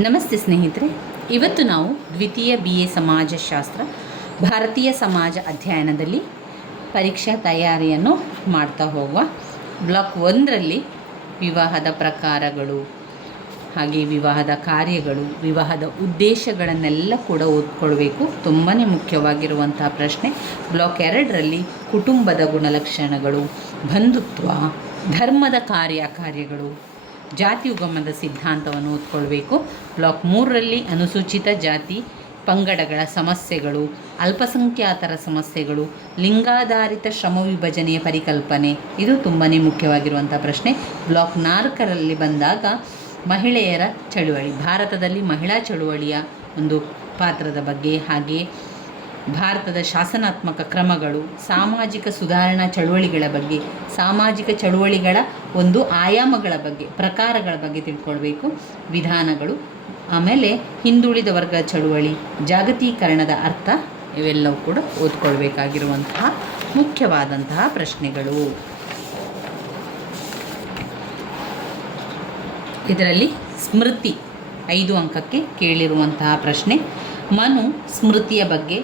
ನಮಸ್ತೆ ಸ್ನೇಹಿತರೆ, ಇವತ್ತು ನಾವು ದ್ವಿತೀಯ BA ಸಮಾಜಶಾಸ್ತ್ರ ಭಾರತೀಯ ಸಮಾಜ ಅಧ್ಯಯನದಲ್ಲಿ ಪರೀಕ್ಷಾ ತಯಾರಿಯನ್ನು ಮಾಡ್ತಾ ಹೋಗುವ. ಬ್ಲಾಕ್ 1ರಲ್ಲಿ ವಿವಾಹದ ಪ್ರಕಾರಗಳು, ಹಾಗೆ ವಿವಾಹದ ಕಾರ್ಯಗಳು, ವಿವಾಹದ ಉದ್ದೇಶಗಳನ್ನೆಲ್ಲ ಕೂಡ ಓದ್ಕೊಳ್ಬೇಕು. ತುಂಬಾ ಮುಖ್ಯವಾಗಿರುವಂತಹ ಪ್ರಶ್ನೆ. ಬ್ಲಾಕ್ 2ರಲ್ಲಿ ಕುಟುಂಬದ ಗುಣಲಕ್ಷಣಗಳು, ಬಂಧುತ್ವ, ಧರ್ಮದ ಕಾರ್ಯಗಳು, ಜಾತಿ ಉಗಮದ ಸಿದ್ಧಾಂತವನ್ನು ಓದ್ಕೊಳ್ಬೇಕು. ಬ್ಲಾಕ್ 3ರಲ್ಲಿ ಅನುಸೂಚಿತ ಜಾತಿ ಪಂಗಡಗಳ ಸಮಸ್ಯೆಗಳು, ಅಲ್ಪಸಂಖ್ಯಾತರ ಸಮಸ್ಯೆಗಳು, ಲಿಂಗಾಧಾರಿತ ಶ್ರಮ ವಿಭಜನೆಯ ಪರಿಕಲ್ಪನೆ, ಇದು ತುಂಬಾ ಮುಖ್ಯವಾಗಿರುವಂಥ ಪ್ರಶ್ನೆ. ಬ್ಲಾಕ್ 4ರಲ್ಲಿ ಬಂದಾಗ ಮಹಿಳೆಯರ ಚಳುವಳಿ, ಭಾರತದಲ್ಲಿ ಮಹಿಳಾ ಚಳುವಳಿಯ ಒಂದು ಪಾತ್ರದ ಬಗ್ಗೆ, ಹಾಗೆ ಭಾರತದ ಶಾಸನಾತ್ಮಕ ಕ್ರಮಗಳು, ಸಾಮಾಜಿಕ ಸುಧಾರಣಾ ಚಳುವಳಿಗಳ ಬಗ್ಗೆ, ಸಾಮಾಜಿಕ ಚಳುವಳಿಗಳ ಒಂದು ಆಯಾಮಗಳ ಬಗ್ಗೆ, ಪ್ರಕಾರಗಳ ಬಗ್ಗೆ ತಿಳ್ಕೊಳ್ಬೇಕು, ವಿಧಾನಗಳು, ಆಮೇಲೆ ಹಿಂದುಳಿದ ವರ್ಗ ಚಳುವಳಿ, ಜಾಗತೀಕರಣದ ಅರ್ಥ, ಇವೆಲ್ಲವೂ ಕೂಡ ಓದ್ಕೊಳ್ಬೇಕಾಗಿರುವಂತಹ ಮುಖ್ಯವಾದಂತಹ ಪ್ರಶ್ನೆಗಳು. ಇದರಲ್ಲಿ ಸ್ಮೃತಿ 5 ಅಂಕಕ್ಕೆ ಕೇಳಿರುವಂತಹ ಪ್ರಶ್ನೆ. ಮನು ಸ್ಮೃತಿಯ ಬಗ್ಗೆ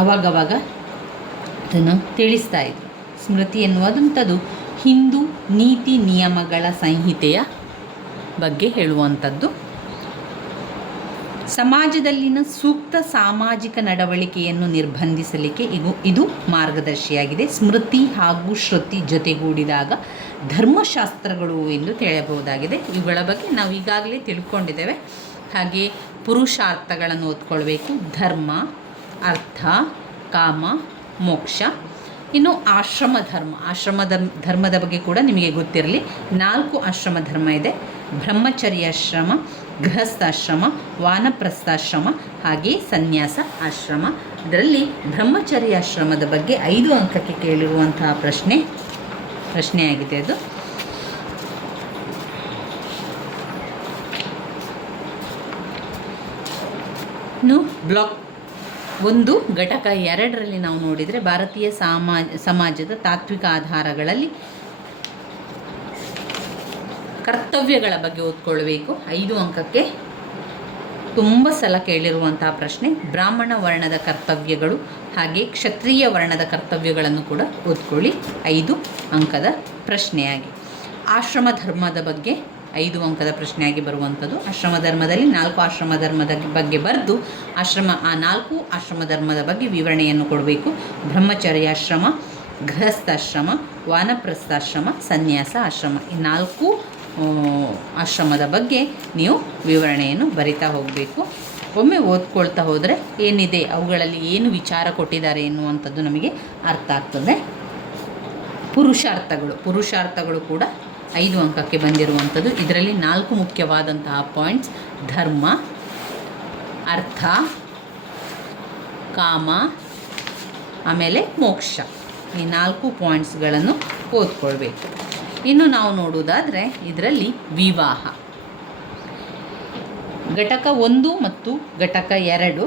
ಅವಾಗವಾಗ ಅದನ್ನು ತಿಳಿಸ್ತಾ ಇದ್ರು. ಸ್ಮೃತಿ ಎನ್ನುವಂಥದ್ದು ಹಿಂದೂ ನೀತಿ ನಿಯಮಗಳ ಸಂಹಿತೆಯ ಬಗ್ಗೆ ಹೇಳುವಂಥದ್ದು. ಸಮಾಜದಲ್ಲಿನ ಸೂಕ್ತ ಸಾಮಾಜಿಕ ನಡವಳಿಕೆಯನ್ನು ನಿರ್ಬಂಧಿಸಲಿಕ್ಕೆ ಇದು ಮಾರ್ಗದರ್ಶಿಯಾಗಿದೆ. ಸ್ಮೃತಿ ಹಾಗೂ ಶ್ರುತಿ ಜೊತೆಗೂಡಿದಾಗ ಧರ್ಮಶಾಸ್ತ್ರಗಳು ಎಂದು ತಿಳಿಯಬಹುದಾಗಿದೆ. ಇವುಗಳ ಬಗ್ಗೆ ನಾವು ಈಗಾಗಲೇ ತಿಳ್ಕೊಂಡಿದ್ದೇವೆ. ಹಾಗೆ ಪುರುಷಾರ್ಥಗಳನ್ನು ಓದ್ಕೊಳ್ಬೇಕು. ಧರ್ಮ, ಅರ್ಥ, ಕಾಮ, ಮೋಕ್ಷ. ಇನ್ನು ಆಶ್ರಮ ಧರ್ಮದ ಬಗ್ಗೆ ಕೂಡ ನಿಮಗೆ ಗೊತ್ತಿರಲಿ. 4 ಆಶ್ರಮ ಧರ್ಮ ಇದೆ. ಬ್ರಹ್ಮಚರ್ಯಾಶ್ರಮ, ಗೃಹಸ್ಥಾಶ್ರಮ, ವಾನಪ್ರಸ್ಥಾಶ್ರಮ, ಹಾಗೆ ಸನ್ಯಾಸ ಆಶ್ರಮ. ಇದರಲ್ಲಿ ಬ್ರಹ್ಮಚರ್ಯಾಶ್ರಮದ ಬಗ್ಗೆ 5 ಅಂಕಕ್ಕೆ ಕೇಳಿರುವಂತಹ ಪ್ರಶ್ನೆಯಾಗಿದೆ ಅದು. ಇನ್ನು ಬ್ಲಾಕ್ 1 ಘಟಕ 2ರಲ್ಲಿ ನಾವು ನೋಡಿದರೆ ಭಾರತೀಯ ಸಮಾಜದ ತಾತ್ವಿಕ ಆಧಾರಗಳಲ್ಲಿ ಕರ್ತವ್ಯಗಳ ಬಗ್ಗೆ ಓದ್ಕೊಳ್ಬೇಕು. 5 ಅಂಕಕ್ಕೆ ತುಂಬ ಸಲ ಕೇಳಿರುವಂತಹ ಪ್ರಶ್ನೆ. ಬ್ರಾಹ್ಮಣ ವರ್ಣದ ಕರ್ತವ್ಯಗಳು ಹಾಗೆ ಕ್ಷತ್ರಿಯ ವರ್ಣದ ಕರ್ತವ್ಯಗಳನ್ನು ಕೂಡ ಓದ್ಕೊಳ್ಳಿ. 5 ಅಂಕದ ಪ್ರಶ್ನೆಯಾಗಿ. ಆಶ್ರಮ ಧರ್ಮದ ಬಗ್ಗೆ 5 ಅಂಕದ ಪ್ರಶ್ನೆಯಾಗಿ ಬರುವಂಥದ್ದು. ಆಶ್ರಮ ಧರ್ಮದಲ್ಲಿ 4 ಆಶ್ರಮ ಧರ್ಮದ ಬಗ್ಗೆ ಬರೆದು ಆ 4 ಆಶ್ರಮ ಧರ್ಮದ ಬಗ್ಗೆ ವಿವರಣೆಯನ್ನು ಕೊಡಬೇಕು. ಬ್ರಹ್ಮಚರ್ಯಾಶ್ರಮ, ಗೃಹಸ್ಥಾಶ್ರಮ, ವಾನಪ್ರಸ್ಥಾಶ್ರಮ, ಸನ್ಯಾಸ ಆಶ್ರಮ, ಈ 4 ಆಶ್ರಮದ ಬಗ್ಗೆ ನೀವು ವಿವರಣೆಯನ್ನು ಬರಿತಾ ಹೋಗಬೇಕು. ಒಮ್ಮೆ ಓದ್ಕೊಳ್ತಾ ಹೋದರೆ ಏನಿದೆ, ಅವುಗಳಲ್ಲಿ ಏನು ವಿಚಾರ ಕೊಟ್ಟಿದ್ದಾರೆ ಎನ್ನುವಂಥದ್ದು ನಮಗೆ ಅರ್ಥ ಆಗ್ತದೆ. ಪುರುಷಾರ್ಥಗಳು ಕೂಡ 5 ಅಂಕಕ್ಕೆ ಬಂದಿರುವಂಥದ್ದು. ಇದರಲ್ಲಿ 4 ಮುಖ್ಯವಾದಂತಹ ಪಾಯಿಂಟ್ಸ್: ಧರ್ಮ, ಅರ್ಥ, ಕಾಮ, ಆಮೇಲೆ ಮೋಕ್ಷ. ಈ 4 ಪಾಯಿಂಟ್ಸ್ಗಳನ್ನು ಓದ್ಕೊಳ್ಬೇಕು. ಇನ್ನು ನಾವು ನೋಡುವುದಾದರೆ ಇದರಲ್ಲಿ ವಿವಾಹ ಘಟಕ 1 ಮತ್ತು ಘಟಕ 2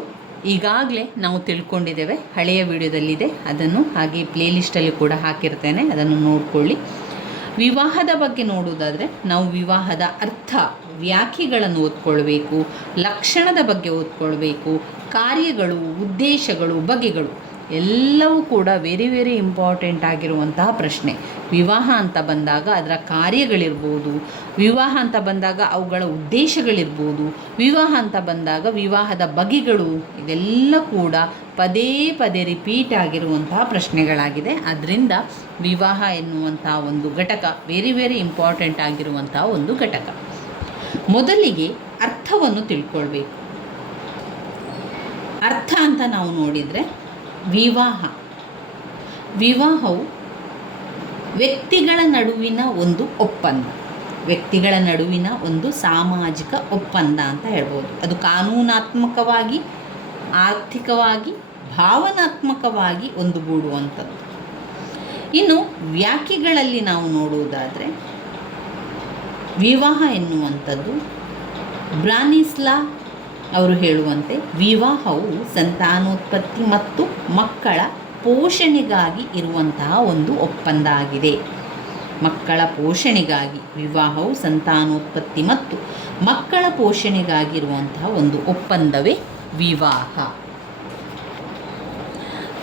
ಈಗಾಗಲೇ ನಾವು ತಿಳ್ಕೊಂಡಿದ್ದೇವೆ. ಹಳೆಯ ವಿಡಿಯೋದಲ್ಲಿದೆ, ಅದನ್ನು ಹಾಗೆ ಪ್ಲೇಲಿಸ್ಟಲ್ಲಿ ಕೂಡ ಹಾಕಿರ್ತೇನೆ, ಅದನ್ನು ನೋಡಿಕೊಳ್ಳಿ. ವಿವಾಹದ ಬಗ್ಗೆ ನೋಡುವುದಾದರೆ ನಾವು ವಿವಾಹದ ಅರ್ಥ, ವ್ಯಾಖ್ಯೆಗಳನ್ನು ಓದ್ಕೊಳ್ಬೇಕು, ಲಕ್ಷಣದ ಬಗ್ಗೆ ಓದ್ಕೊಳ್ಬೇಕು, ಕಾರ್ಯಗಳು, ಉದ್ದೇಶಗಳು, ಬಗೆಗಳು ಎಲ್ಲವೂ ಕೂಡ ವೆರಿ ಇಂಪಾರ್ಟೆಂಟ್ ಆಗಿರುವಂತಹ ಪ್ರಶ್ನೆ. ವಿವಾಹ ಅಂತ ಬಂದಾಗ ಅದರ ಕಾರ್ಯಗಳಿರ್ಬೋದು, ವಿವಾಹ ಅಂತ ಬಂದಾಗ ಅವುಗಳ ಉದ್ದೇಶಗಳಿರ್ಬೋದು, ವಿವಾಹ ಅಂತ ಬಂದಾಗ ವಿವಾಹದ ಬಗೆಗಳು, ಇದೆಲ್ಲ ಕೂಡ ಪದೇ ರಿಪೀಟ್ ಆಗಿರುವಂತಹ ಪ್ರಶ್ನೆಗಳಾಗಿದೆ. ಅದರಿಂದ ವಿವಾಹ ಎನ್ನುವಂಥ ಒಂದು ಘಟಕ ವೆರಿ ಇಂಪಾರ್ಟೆಂಟ್ ಆಗಿರುವಂತಹ ಒಂದು ಘಟಕ. ಮೊದಲಿಗೆ ಅರ್ಥವನ್ನು ತಿಳ್ಕೊಳ್ಬೇಕು. ಅರ್ಥ ಅಂತ ನಾವು ನೋಡಿದರೆ ವಿವಾಹವು ವ್ಯಕ್ತಿಗಳ ನಡುವಿನ ಒಂದು ಒಪ್ಪಂದ, ವ್ಯಕ್ತಿಗಳ ನಡುವಿನ ಒಂದು ಸಾಮಾಜಿಕ ಒಪ್ಪಂದ ಅಂತ ಹೇಳ್ಬೋದು. ಅದು ಕಾನೂನಾತ್ಮಕವಾಗಿ, ಆರ್ಥಿಕವಾಗಿ, ಭಾವನಾತ್ಮಕವಾಗಿ ಒಂದುಗೂಡುವಂಥದ್ದು. ಇನ್ನು ವ್ಯಾಖ್ಯೆಗಳಲ್ಲಿ ನಾವು ನೋಡುವುದಾದರೆ ವಿವಾಹ ಎನ್ನುವಂಥದ್ದು ಬ್ರಾನಿಸ್ಲಾ ಅವರು ಹೇಳುವಂತೆ ವಿವಾಹವು ಸಂತಾನೋತ್ಪತ್ತಿ ಮತ್ತು ಮಕ್ಕಳ ಪೋಷಣೆಗಾಗಿ ಇರುವಂತಹ ಒಂದು ಒಪ್ಪಂದ ಆಗಿದೆ. ಮಕ್ಕಳ ಪೋಷಣೆಗಾಗಿ ವಿವಾಹವು ಸಂತಾನೋತ್ಪತ್ತಿ ಮತ್ತು ಮಕ್ಕಳ ಪೋಷಣೆಗಾಗಿರುವಂತಹ ಒಂದು ಒಪ್ಪಂದವೇ ವಿವಾಹ.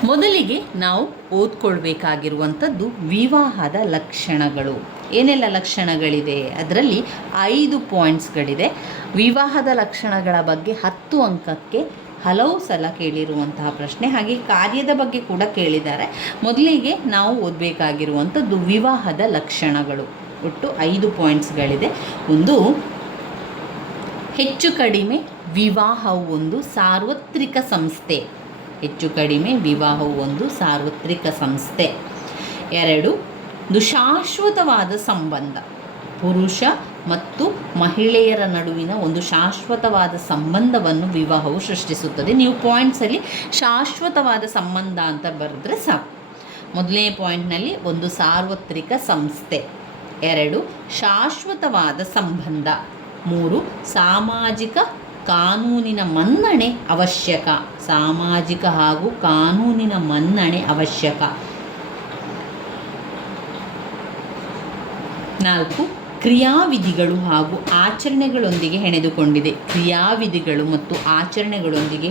ಮೊದಲಿಗೆ ನಾವು ಓದ್ಕೊಳ್ಬೇಕಾಗಿರುವಂಥದ್ದು ವಿವಾಹದ ಲಕ್ಷಣಗಳು. ಏನೆಲ್ಲ ಲಕ್ಷಣಗಳಿದೆ? ಅದರಲ್ಲಿ 5 ಪಾಯಿಂಟ್ಸ್ಗಳಿದೆ. ವಿವಾಹದ ಲಕ್ಷಣಗಳ ಬಗ್ಗೆ 10 ಅಂಕಕ್ಕೆ ಹಲವು ಸಲ ಕೇಳಿರುವಂತಹ ಪ್ರಶ್ನೆ, ಹಾಗೆ ಕಾರ್ಯದ ಬಗ್ಗೆ ಕೂಡ ಕೇಳಿದ್ದಾರೆ. ಮೊದಲಿಗೆ ನಾವು ಓದಬೇಕಾಗಿರುವಂಥದ್ದು ವಿವಾಹದ ಲಕ್ಷಣಗಳು. ಒಟ್ಟು 5 ಪಾಯಿಂಟ್ಸ್ಗಳಿದೆ. ಒಂದು, ಹೆಚ್ಚು ಕಡಿಮೆ ವಿವಾಹವು ಒಂದು ಸಾರ್ವತ್ರಿಕ ಸಂಸ್ಥೆ. ಹೆಚ್ಚು ಕಡಿಮೆ ವಿವಾಹವು ಒಂದು ಸಾರ್ವತ್ರಿಕ ಸಂಸ್ಥೆ. 2, ಶಾಶ್ವತವಾದ ಸಂಬಂಧ. ಪುರುಷ ಮತ್ತು ಮಹಿಳೆಯರ ನಡುವಿನ ಒಂದು ಶಾಶ್ವತವಾದ ಸಂಬಂಧವನ್ನು ವಿವಾಹವು ಸೃಷ್ಟಿಸುತ್ತದೆ. ನೀವು ಪಾಯಿಂಟ್ಸಲ್ಲಿ ಶಾಶ್ವತವಾದ ಸಂಬಂಧ ಅಂತ ಬರೆದ್ರೆ ಸಾಕು. ಮೊದಲನೇ ಪಾಯಿಂಟ್ನಲ್ಲಿ ಒಂದು ಸಾರ್ವತ್ರಿಕ ಸಂಸ್ಥೆ. 2, ಶಾಶ್ವತವಾದ ಸಂಬಂಧ. 3, ಸಾಮಾಜಿಕ ಕಾನೂನಿನ ಮನ್ನಣೆ ಅವಶ್ಯಕ. ಸಾಮಾಜಿಕ ಹಾಗೂ ಕಾನೂನಿನ ಮನ್ನಣೆ ಅವಶ್ಯಕ. 4, ಕ್ರಿಯಾವಿಧಿಗಳು ಹಾಗೂ ಆಚರಣೆಗಳೊಂದಿಗೆ ಹೆಣೆದುಕೊಂಡಿದೆ. ಕ್ರಿಯಾವಿಧಿಗಳು ಮತ್ತು ಆಚರಣೆಗಳೊಂದಿಗೆ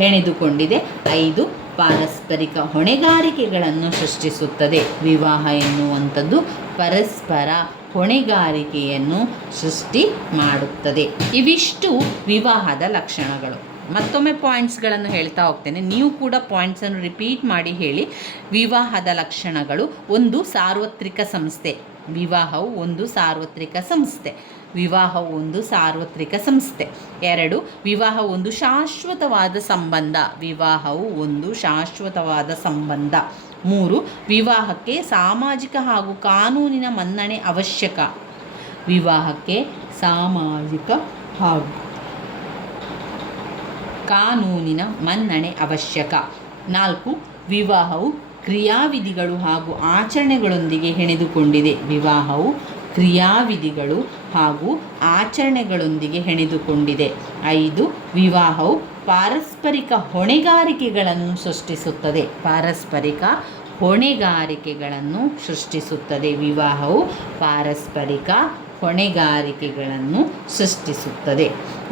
ಹೆಣೆದುಕೊಂಡಿದೆ. 5, ಪಾರಸ್ಪರಿಕ ಹೊಣೆಗಾರಿಕೆಗಳನ್ನು ಸೃಷ್ಟಿಸುತ್ತದೆ. ವಿವಾಹ ಎನ್ನುವಂಥದ್ದು ಪರಸ್ಪರ ಹೊಣೆಗಾರಿಕೆಯನ್ನು ಸೃಷ್ಟಿ ಮಾಡುತ್ತದೆ. ಇವಿಷ್ಟು ವಿವಾಹದ ಲಕ್ಷಣಗಳು. ಮತ್ತೊಮ್ಮೆ ಪಾಯಿಂಟ್ಸ್ಗಳನ್ನು ಹೇಳ್ತಾ ಹೋಗ್ತೇನೆ, ನೀವು ಕೂಡ ಪಾಯಿಂಟ್ಸನ್ನು ರಿಪೀಟ್ ಮಾಡಿ ಹೇಳಿ. ವಿವಾಹದ ಲಕ್ಷಣಗಳು: 1, ಸಾರ್ವತ್ರಿಕ ಸಂಸ್ಥೆ. ವಿವಾಹವು ಒಂದು ಸಾರ್ವತ್ರಿಕ ಸಂಸ್ಥೆ. ವಿವಾಹವು ಒಂದು ಸಾರ್ವತ್ರಿಕ ಸಂಸ್ಥೆ. 2, ವಿವಾಹ ಒಂದು ಶಾಶ್ವತವಾದ ಸಂಬಂಧ. ವಿವಾಹವು ಒಂದು ಶಾಶ್ವತವಾದ ಸಂಬಂಧ. 3, ವಿವಾಹಕ್ಕೆ ಸಾಮಾಜಿಕ ಹಾಗೂ ಕಾನೂನಿನ ಮನ್ನಣೆ ಅವಶ್ಯಕ. ವಿವಾಹಕ್ಕೆ ಸಾಮಾಜಿಕ ಹಾಗೂ ಕಾನೂನಿನ ಮನ್ನಣೆ ಅವಶ್ಯಕ. 4, ವಿವಾಹವು ಕ್ರಿಯಾವಿಧಿಗಳು ಹಾಗೂ ಆಚರಣೆಗಳೊಂದಿಗೆ ಹೆಣೆದುಕೊಂಡಿದೆ. ವಿವಾಹವು ಕ್ರಿಯಾವಿಧಿಗಳು ಹಾಗೂ ಆಚರಣೆಗಳೊಂದಿಗೆ ಹೆಣೆದುಕೊಂಡಿದೆ. 5, ವಿವಾಹವು ಪಾರಸ್ಪರಿಕ ಹೊಣೆಗಾರಿಕೆಗಳನ್ನು ಸೃಷ್ಟಿಸುತ್ತದೆ. ಪಾರಸ್ಪರಿಕ ಹೊಣೆಗಾರಿಕೆಗಳನ್ನು ಸೃಷ್ಟಿಸುತ್ತದೆ. ವಿವಾಹವು ಪಾರಸ್ಪರಿಕ ಹೊಣೆಗಾರಿಕೆಗಳನ್ನು ಸೃಷ್ಟಿಸುತ್ತದೆ.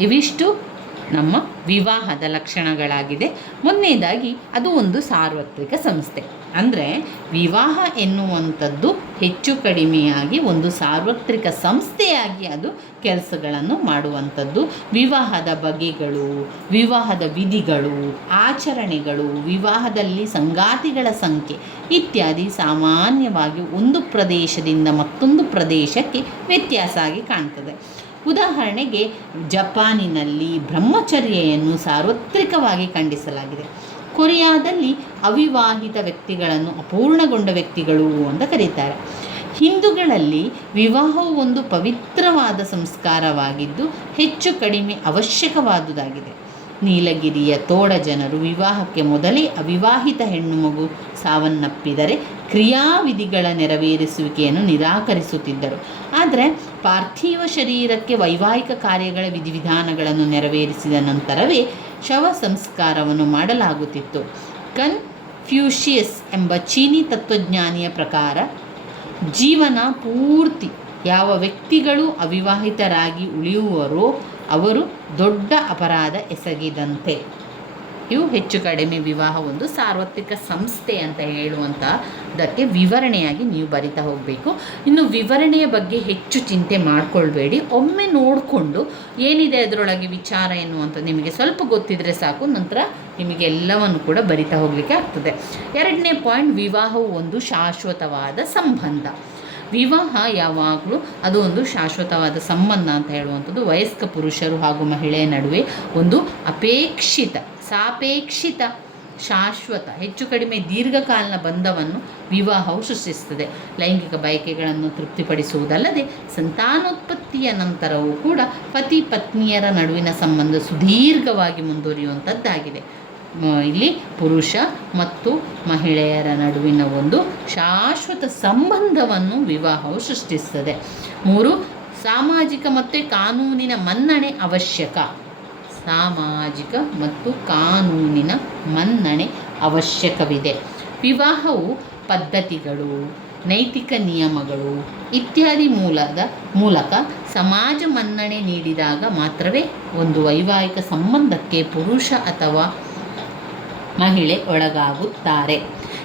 ಇವಿಷ್ಟು ನಮ್ಮ ವಿವಾಹದ ಲಕ್ಷಣಗಳಾಗಿದೆ. ಮೊದಲನೇದಾಗಿ ಅದು ಒಂದು ಸಾರ್ವತ್ರಿಕ ಸಂಸ್ಥೆ. ಅಂದರೆ ವಿವಾಹ ಎನ್ನುವಂಥದ್ದು ಹೆಚ್ಚು ಕಡಿಮೆಯಾಗಿ ಒಂದು ಸಾರ್ವತ್ರಿಕ ಸಂಸ್ಥೆಯಾಗಿ ಅದು ಕೆಲಸಗಳನ್ನು ಮಾಡುವಂಥದ್ದು. ವಿವಾಹದ ಬಗೆಗಳು, ವಿವಾಹದ ವಿಧಿಗಳು, ಆಚರಣೆಗಳು, ವಿವಾಹದಲ್ಲಿ ಸಂಗಾತಿಗಳ ಸಂಖ್ಯೆ ಇತ್ಯಾದಿ ಸಾಮಾನ್ಯವಾಗಿ ಒಂದು ಪ್ರದೇಶದಿಂದ ಮತ್ತೊಂದು ಪ್ರದೇಶಕ್ಕೆ ವ್ಯತ್ಯಾಸ ಆಗಿ ಕಾಣ್ತದೆ. ಉದಾಹರಣೆಗೆ, ಜಪಾನಿನಲ್ಲಿ ಬ್ರಹ್ಮಚರ್ಯೆಯನ್ನು ಸಾರ್ವತ್ರಿಕವಾಗಿ ಖಂಡಿಸಲಾಗಿದೆ. ಕೊರಿಯಾದಲ್ಲಿ ಅವಿವಾಹಿತ ವ್ಯಕ್ತಿಗಳನ್ನು ಅಪೂರ್ಣಗೊಂಡ ವ್ಯಕ್ತಿಗಳು ಅಂತ ಕರೀತಾರೆ. ಹಿಂದೂಗಳಲ್ಲಿ ವಿವಾಹವು ಒಂದು ಪವಿತ್ರವಾದ ಸಂಸ್ಕಾರವಾಗಿದ್ದು ಹೆಚ್ಚು ಕಡಿಮೆ ಅವಶ್ಯಕವಾದುದಾಗಿದೆ. ನೀಲಗಿರಿಯ ತೋಡ ಜನರು ವಿವಾಹಕ್ಕೆ ಮೊದಲೇ ಅವಿವಾಹಿತ ಹೆಣ್ಣು ಮಗು ಸಾವನ್ನಪ್ಪಿದರೆ ಕ್ರಿಯಾವಿಧಿಗಳ ನೆರವೇರಿಸುವಿಕೆಯನ್ನು ನಿರಾಕರಿಸುತ್ತಿದ್ದರು. ಆದರೆ ಪಾರ್ಥಿವ ಶರೀರಕ್ಕೆ ವೈವಾಹಿಕ ಕಾರ್ಯಗಳ ವಿಧಿವಿಧಾನಗಳನ್ನು ನೆರವೇರಿಸಿದ ನಂತರವೇ ಶವ ಸಂಸ್ಕಾರವನ್ನು ಮಾಡಲಾಗುತ್ತಿತ್ತು. ಕನ್ಫ್ಯೂಷಿಯಸ್ ಎಂಬ ಚೀನಿ ತತ್ವಜ್ಞಾನಿಯ ಪ್ರಕಾರ ಜೀವನ ಪೂರ್ತಿ ಯಾವ ವ್ಯಕ್ತಿಗಳು ಅವಿವಾಹಿತರಾಗಿ ಉಳಿಯುವರೋ ಅವರು ದೊಡ್ಡ ಅಪರಾಧ ಎಸಗಿದಂತೆ. ಇವು ಹೆಚ್ಚು ಕಡಿಮೆ ವಿವಾಹ ಒಂದು ಸಾರ್ವತ್ರಿಕ ಸಂಸ್ಥೆ ಅಂತ ಹೇಳುವಂಥದ್ದಕ್ಕೆ ವಿವರಣೆಯಾಗಿ ನೀವು ಬರಿತಾ ಹೋಗಬೇಕು. ಇನ್ನು ವಿವರಣೆಯ ಬಗ್ಗೆ ಹೆಚ್ಚು ಚಿಂತೆ ಮಾಡಿಕೊಳ್ಬೇಡಿ. ಒಮ್ಮೆ ನೋಡಿಕೊಂಡು ಏನಿದೆ ಅದರೊಳಗೆ ವಿಚಾರ ಎನ್ನುವಂಥದ್ದು ನಿಮಗೆ ಸ್ವಲ್ಪ ಗೊತ್ತಿದ್ದರೆ ಸಾಕು. ನಂತರ ನಿಮಗೆ ಎಲ್ಲವನ್ನು ಕೂಡ ಬರಿತಾ ಹೋಗಲಿಕ್ಕೆ ಆಗ್ತದೆ. 2ನೇ ಪಾಯಿಂಟ್, ವಿವಾಹವು ಒಂದು ಶಾಶ್ವತವಾದ ಸಂಬಂಧ. ವಿವಾಹ ಯಾವಾಗಲೂ ಅದು ಒಂದು ಶಾಶ್ವತವಾದ ಸಂಬಂಧ ಅಂತ ಹೇಳುವಂಥದ್ದು ವಯಸ್ಕ ಪುರುಷರು ಹಾಗೂ ಮಹಿಳೆಯ ನಡುವೆ ಒಂದು ಅಪೇಕ್ಷಿತ, ಸಾಪೇಕ್ಷಿತ, ಶಾಶ್ವತ, ಹೆಚ್ಚು ಕಡಿಮೆ ದೀರ್ಘಕಾಲದ ಬಂಧವನ್ನು ವಿವಾಹವು ಸೃಷ್ಟಿಸುತ್ತದೆ. ಲೈಂಗಿಕ ಬಯಕೆಗಳನ್ನು ತೃಪ್ತಿಪಡಿಸುವುದಲ್ಲದೆ ಸಂತಾನೋತ್ಪತ್ತಿಯ ನಂತರವೂ ಕೂಡ ಪತಿ ಪತ್ನಿಯರ ನಡುವಿನ ಸಂಬಂಧ ಸುದೀರ್ಘವಾಗಿ ಮುಂದುವರಿಯುವಂಥದ್ದಾಗಿದೆ. ಇಲ್ಲಿ ಪುರುಷ ಮತ್ತು ಮಹಿಳೆಯರ ನಡುವಿನ ಒಂದು ಶಾಶ್ವತ ಸಂಬಂಧವನ್ನು ವಿವಾಹವು ಸೃಷ್ಟಿಸುತ್ತದೆ. 3, ಸಾಮಾಜಿಕ ಮತ್ತು ಕಾನೂನಿನ ಮನ್ನಣೆ ಅವಶ್ಯಕ. ಸಾಮಾಜಿಕ ಮತ್ತು ಕಾನೂನಿನ ಮನ್ನಣೆ ಅವಶ್ಯಕವಿದೆ. ವಿವಾಹವು ಪದ್ಧತಿಗಳು, ನೈತಿಕ ನಿಯಮಗಳು, ಇತ್ಯಾದಿ ಮೂಲಕ ಸಮಾಜ ಮನ್ನಣೆ ನೀಡಿದಾಗ ಮಾತ್ರವೇ ಒಂದು ವೈವಾಹಿಕ ಸಂಬಂಧಕ್ಕೆ ಪುರುಷ ಅಥವಾ ಮಹಿಳೆ ಒಳಗಾಗುತ್ತಾರೆ.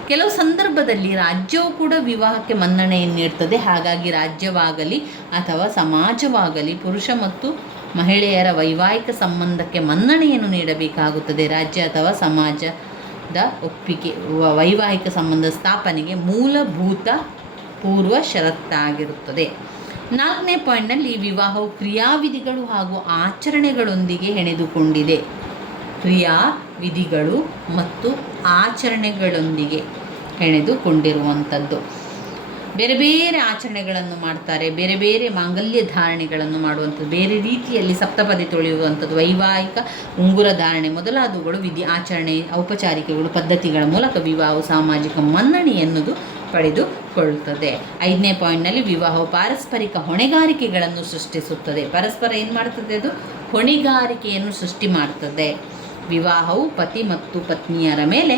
ಕೆಲವು ಸಂದರ್ಭದಲ್ಲಿ ರಾಜ್ಯವು ಕೂಡ ವಿವಾಹಕ್ಕೆ ಮನ್ನಣೆಯನ್ನು ನೀಡ್ತದೆ. ಹಾಗಾಗಿ ರಾಜ್ಯವಾಗಲಿ ಅಥವಾ ಸಮಾಜವಾಗಲಿ ಪುರುಷ ಮತ್ತು ಮಹಿಳೆಯರ ವೈವಾಹಿಕ ಸಂಬಂಧಕ್ಕೆ ಮನ್ನಣೆಯನ್ನು ನೀಡಬೇಕಾಗುತ್ತದೆ. ರಾಜ್ಯ ಅಥವಾ ಸಮಾಜದ ಒಪ್ಪಿಗೆ ವೈವಾಹಿಕ ಸಂಬಂಧ ಸ್ಥಾಪನೆಗೆ ಮೂಲಭೂತ ಪೂರ್ವ ಷರತ್ತಾಗಿರುತ್ತದೆ. 4ನೇ ಪಾಯಿಂಟ್ನಲ್ಲಿ ವಿವಾಹವು ಕ್ರಿಯಾವಿಧಿಗಳು ಹಾಗೂ ಆಚರಣೆಗಳೊಂದಿಗೆ ಹೆಣೆದುಕೊಂಡಿದೆ. ಕ್ರಿಯಾವಿಧಿಗಳು ಮತ್ತು ಆಚರಣೆಗಳೊಂದಿಗೆ ಹೆಣೆದುಕೊಂಡಿರುವಂಥದ್ದು. ಬೇರೆ ಬೇರೆ ಆಚರಣೆಗಳನ್ನು ಮಾಡ್ತಾರೆ, ಬೇರೆ ಬೇರೆ ಮಾಂಗಲ್ಯ ಧಾರಣೆಗಳನ್ನು ಮಾಡುವಂಥದ್ದು, ಬೇರೆ ರೀತಿಯಲ್ಲಿ ಸಪ್ತಪದಿ ತೊಳೆಯುವಂಥದ್ದು, ವೈವಾಹಿಕ ಉಂಗುರ ಧಾರಣೆ ಮೊದಲಾದವುಗಳು ಆಚರಣೆ ಔಪಚಾರಿಕೆಗಳು ಪದ್ಧತಿಗಳ ಮೂಲಕ ವಿವಾಹವು ಸಾಮಾಜಿಕ ಮನ್ನಣೆ ಎನ್ನುವುದು ಪಡೆದುಕೊಳ್ಳುತ್ತದೆ. 5ನೇ ಪಾಯಿಂಟ್ನಲ್ಲಿ ವಿವಾಹವು ಪಾರಸ್ಪರಿಕ ಹೊಣೆಗಾರಿಕೆಗಳನ್ನು ಸೃಷ್ಟಿಸುತ್ತದೆ. ಪರಸ್ಪರ ಏನು ಮಾಡ್ತದೆ? ಅದು ಹೊಣೆಗಾರಿಕೆಯನ್ನು ಸೃಷ್ಟಿ ಮಾಡ್ತದೆ. ವಿವಾಹವು ಪತಿ ಮತ್ತು ಪತ್ನಿಯರ ಮೇಲೆ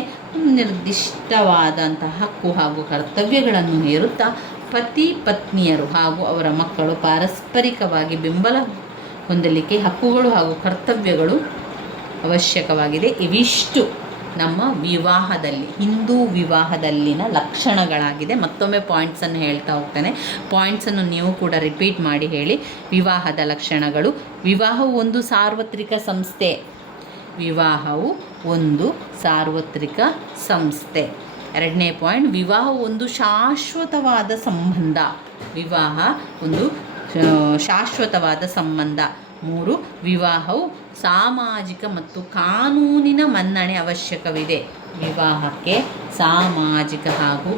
ನಿರ್ದಿಷ್ಟವಾದಂತಹ ಹಕ್ಕು ಹಾಗೂ ಕರ್ತವ್ಯಗಳನ್ನು ಹೇರುತ್ತಾ ಪತಿ ಪತ್ನಿಯರು ಹಾಗೂ ಅವರ ಮಕ್ಕಳು ಪಾರಸ್ಪರಿಕವಾಗಿ ಬೆಂಬಲ ಹೊಂದಲಿಕ್ಕೆ ಹಕ್ಕುಗಳು ಹಾಗೂ ಕರ್ತವ್ಯಗಳು ಅವಶ್ಯಕವಾಗಿದೆ. ಇವಿಷ್ಟು ನಮ್ಮ ವಿವಾಹದಲ್ಲಿ, ಹಿಂದೂ ವಿವಾಹದಲ್ಲಿನ ಲಕ್ಷಣಗಳಾಗಿದೆ. ಮತ್ತೊಮ್ಮೆ ಪಾಯಿಂಟ್ಸನ್ನು ಹೇಳ್ತಾ ಹೋಗ್ತಾನೆ. ಪಾಯಿಂಟ್ಸನ್ನು ನೀವು ಕೂಡ ರಿಪೀಟ್ ಮಾಡಿ ಹೇಳಿ. ವಿವಾಹದ ಲಕ್ಷಣಗಳು: ವಿವಾಹವು ಒಂದು ಸಾರ್ವತ್ರಿಕ ಸಂಸ್ಥೆ. ವಿವಾಹವು ಒಂದು ಸಾರ್ವತ್ರಿಕ ಸಂಸ್ಥೆ. 2ನೇ ಪಾಯಿಂಟ್, ವಿವಾಹವು ಒಂದು ಶಾಶ್ವತವಾದ ಸಂಬಂಧ. ವಿವಾಹ ಒಂದು ಶಾಶ್ವತವಾದ ಸಂಬಂಧ. 3, ವಿವಾಹವು ಸಾಮಾಜಿಕ ಮತ್ತು ಕಾನೂನಿನ ಮನ್ನಣೆ ಅವಶ್ಯಕವಿದೆ. ವಿವಾಹಕ್ಕೆ ಸಾಮಾಜಿಕ ಹಾಗೂ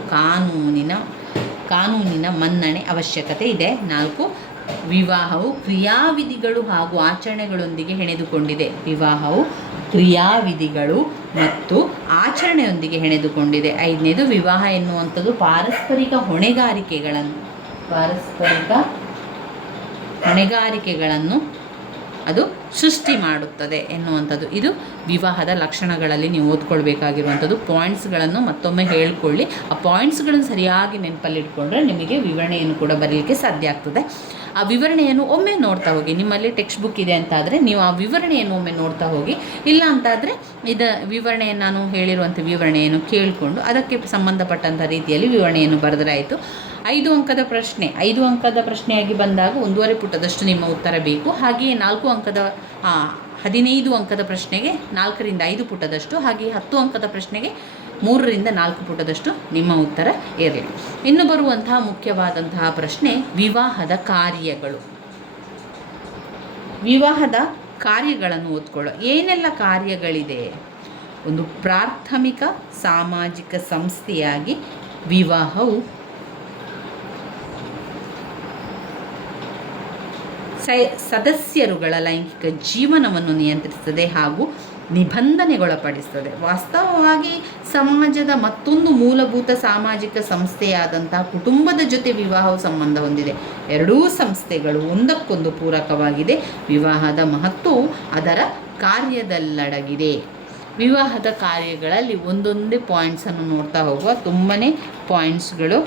ಕಾನೂನಿನ ಮನ್ನಣೆ ಅವಶ್ಯಕತೆ ಇದೆ. 4, ವಿವಾಹವು ಕ್ರಿಯಾವಿಧಿಗಳು ಹಾಗೂ ಆಚರಣೆಗಳೊಂದಿಗೆ ಹೆಣೆದುಕೊಂಡಿದೆ. ವಿವಾಹವು ಕ್ರಿಯಾವಿಧಿಗಳು ಮತ್ತು ಆಚರಣೆಯೊಂದಿಗೆ ಹೆಣೆದುಕೊಂಡಿದೆ. 5ನೇದು, ವಿವಾಹ ಎನ್ನುವಂಥದ್ದು ಪಾರಸ್ಪರಿಕ ಹೊಣೆಗಾರಿಕೆಗಳನ್ನು ಅದು ಸೃಷ್ಟಿ ಮಾಡುತ್ತದೆ ಎನ್ನುವಂಥದ್ದು. ಇದು ವಿವಾಹದ ಲಕ್ಷಣಗಳಲ್ಲಿ ನೀವು ಓದ್ಕೊಳ್ಬೇಕಾಗಿರುವಂಥದ್ದು. ಪಾಯಿಂಟ್ಸ್ಗಳನ್ನು ಮತ್ತೊಮ್ಮೆ ಹೇಳ್ಕೊಳ್ಳಿ. ಆ ಪಾಯಿಂಟ್ಸ್ಗಳನ್ನು ಸರಿಯಾಗಿ ನೆನಪಲ್ಲಿಟ್ಕೊಂಡ್ರೆ ನಿಮಗೆ ವಿವರಣೆಯನ್ನು ಕೂಡ ಬರೀಲಿಕ್ಕೆ ಸಾಧ್ಯ ಆಗ್ತದೆ. ಆ ವಿವರಣೆಯನ್ನು ಒಮ್ಮೆ ನೋಡ್ತಾ ಹೋಗಿ. ನಿಮ್ಮಲ್ಲಿ ಟೆಕ್ಸ್ಟ್ ಬುಕ್ ಇದೆ ಅಂತಾದರೆ ನೀವು ಆ ವಿವರಣೆಯನ್ನು ಒಮ್ಮೆ ನೋಡ್ತಾ ಹೋಗಿ. ಇಲ್ಲ ಅಂತಾದರೆ ವಿವರಣೆಯನ್ನು ನಾನು ಹೇಳಿರುವಂಥ ವಿವರಣೆಯನ್ನು ಕೇಳಿಕೊಂಡು ಅದಕ್ಕೆ ಸಂಬಂಧಪಟ್ಟಂಥ ರೀತಿಯಲ್ಲಿ ವಿವರಣೆಯನ್ನು ಬರೆದರೆ ಆಯಿತು. 5 ಅಂಕದ ಪ್ರಶ್ನೆ. 5 ಅಂಕದ ಪ್ರಶ್ನೆಯಾಗಿ ಬಂದಾಗ 1.5 ಪುಟದಷ್ಟು ನಿಮ್ಮ ಉತ್ತರ ಬೇಕು. ಹಾಗೆಯೇ 15 ಅಂಕದ ಪ್ರಶ್ನೆಗೆ 4ರಿಂದ 5 ಪುಟದಷ್ಟು, ಹಾಗೆಯೇ 10 ಅಂಕದ ಪ್ರಶ್ನೆಗೆ 3ರಿಂದ 4 ಪುಟದಷ್ಟು ನಿಮ್ಮ ಉತ್ತರ ಇರಲಿ. ಇನ್ನು ಬರುವಂತಹ ಮುಖ್ಯವಾದಂತಹ ಪ್ರಶ್ನೆ ವಿವಾಹದ ಕಾರ್ಯಗಳು. ವಿವಾಹದ ಕಾರ್ಯಗಳನ್ನು ಓದ್ಕೊಳ್ಳೋ. ಏನೆಲ್ಲ ಕಾರ್ಯಗಳಿದೆ? ಒಂದು ಪ್ರಾಥಮಿಕ ಸಾಮಾಜಿಕ ಸಂಸ್ಥೆಯಾಗಿ ವಿವಾಹವು ಸದಸ್ಯರುಗಳ ಲೈಂಗಿಕ ಜೀವನವನ್ನು ನಿಯಂತ್ರಿಸುತ್ತದೆ ಹಾಗೂ ನಿಬಂಧನೆಗೊಳಪಡಿಸುತ್ತದೆ. ವಾಸ್ತವವಾಗಿ ಸಮಾಜದ ಮತ್ತೊಂದು ಮೂಲಭೂತ ಸಾಮಾಜಿಕ ಸಂಸ್ಥೆಯಾದಂತಹ ಕುಟುಂಬದ ಜೊತೆ ವಿವಾಹವು ಸಂಬಂಧ ಹೊಂದಿದೆ. ಎರಡೂ ಸಂಸ್ಥೆಗಳು ಒಂದಕ್ಕೊಂದು ಪೂರಕವಾಗಿದೆ. ವಿವಾಹದ ಮಹತ್ವವು ಅದರ ಕಾರ್ಯದಲ್ಲಡಗಿದೆ. ವಿವಾಹದ ಕಾರ್ಯಗಳಲ್ಲಿ ಒಂದೊಂದೇ ಪಾಯಿಂಟ್ಸನ್ನು ನೋಡ್ತಾ ಹೋಗುವ. ತುಂಬಾ ಪಾಯಿಂಟ್ಸ್ಗಳು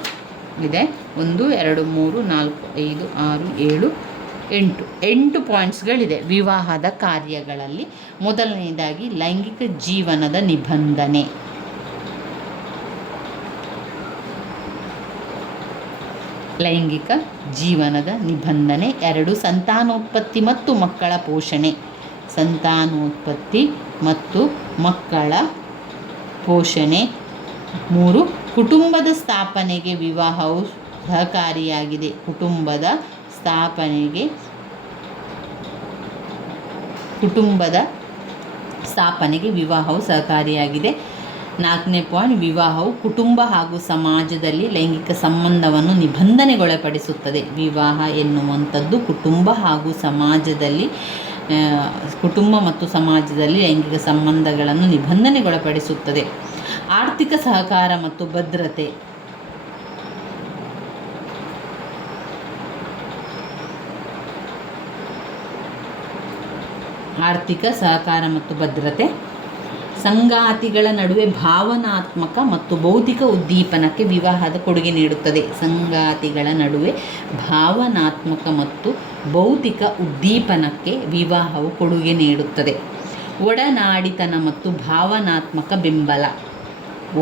ಇದೆ. 1 2 3 4 5 6 7 8 ಪಾಯಿಂಟ್ಸ್ಗಳಿದೆ ವಿವಾಹದ ಕಾರ್ಯಗಳಲ್ಲಿ. ಮೊದಲನೆಯದಾಗಿ ಲೈಂಗಿಕ ಜೀವನದ ನಿಬಂಧನೆ. ಲೈಂಗಿಕ ಜೀವನದ ನಿಬಂಧನೆ. 2 ಸಂತಾನೋತ್ಪತ್ತಿ ಮತ್ತು ಮಕ್ಕಳ ಪೋಷಣೆ. ಸಂತಾನೋತ್ಪತ್ತಿ ಮತ್ತು ಮಕ್ಕಳ ಪೋಷಣೆ. 3 ಕುಟುಂಬದ ಸ್ಥಾಪನೆಗೆ ವಿವಾಹವು ಸಹಕಾರಿಯಾಗಿದೆ. ಕುಟುಂಬದ ಸ್ಥಾಪನೆಗೆ ವಿವಾಹವು ಸಹಕಾರಿಯಾಗಿದೆ. 4ನೇ ಪಾಯಿಂಟ್, ವಿವಾಹವು ಕುಟುಂಬ ಹಾಗೂ ಸಮಾಜದಲ್ಲಿ ಲೈಂಗಿಕ ಸಂಬಂಧವನ್ನು ನಿಬಂಧನೆಗೊಳಪಡಿಸುತ್ತದೆ. ವಿವಾಹ ಎನ್ನುವಂಥದ್ದು ಕುಟುಂಬ ಮತ್ತು ಸಮಾಜದಲ್ಲಿ ಲೈಂಗಿಕ ಸಂಬಂಧಗಳನ್ನು ನಿಬಂಧನೆಗೊಳಪಡಿಸುತ್ತದೆ. ಆರ್ಥಿಕ ಸಹಕಾರ ಮತ್ತು ಭದ್ರತೆ. ಆರ್ಥಿಕ ಸಹಕಾರ ಮತ್ತು ಭದ್ರತೆ. ಸಂಗಾತಿಗಳ ನಡುವೆ ಭಾವನಾತ್ಮಕ ಮತ್ತು ಭೌತಿಕ ಉದ್ದೀಪನಕ್ಕೆ ವಿವಾಹದ ಕೊಡುಗೆ ನೀಡುತ್ತದೆ. ಸಂಗಾತಿಗಳ ನಡುವೆ ಭಾವನಾತ್ಮಕ ಮತ್ತು ಭೌತಿಕ ಉದ್ದೀಪನಕ್ಕೆ ವಿವಾಹವು ಕೊಡುಗೆ ನೀಡುತ್ತದೆ. ಒಡನಾಡಿತನ ಮತ್ತು ಭಾವನಾತ್ಮಕ ಬೆಂಬಲ.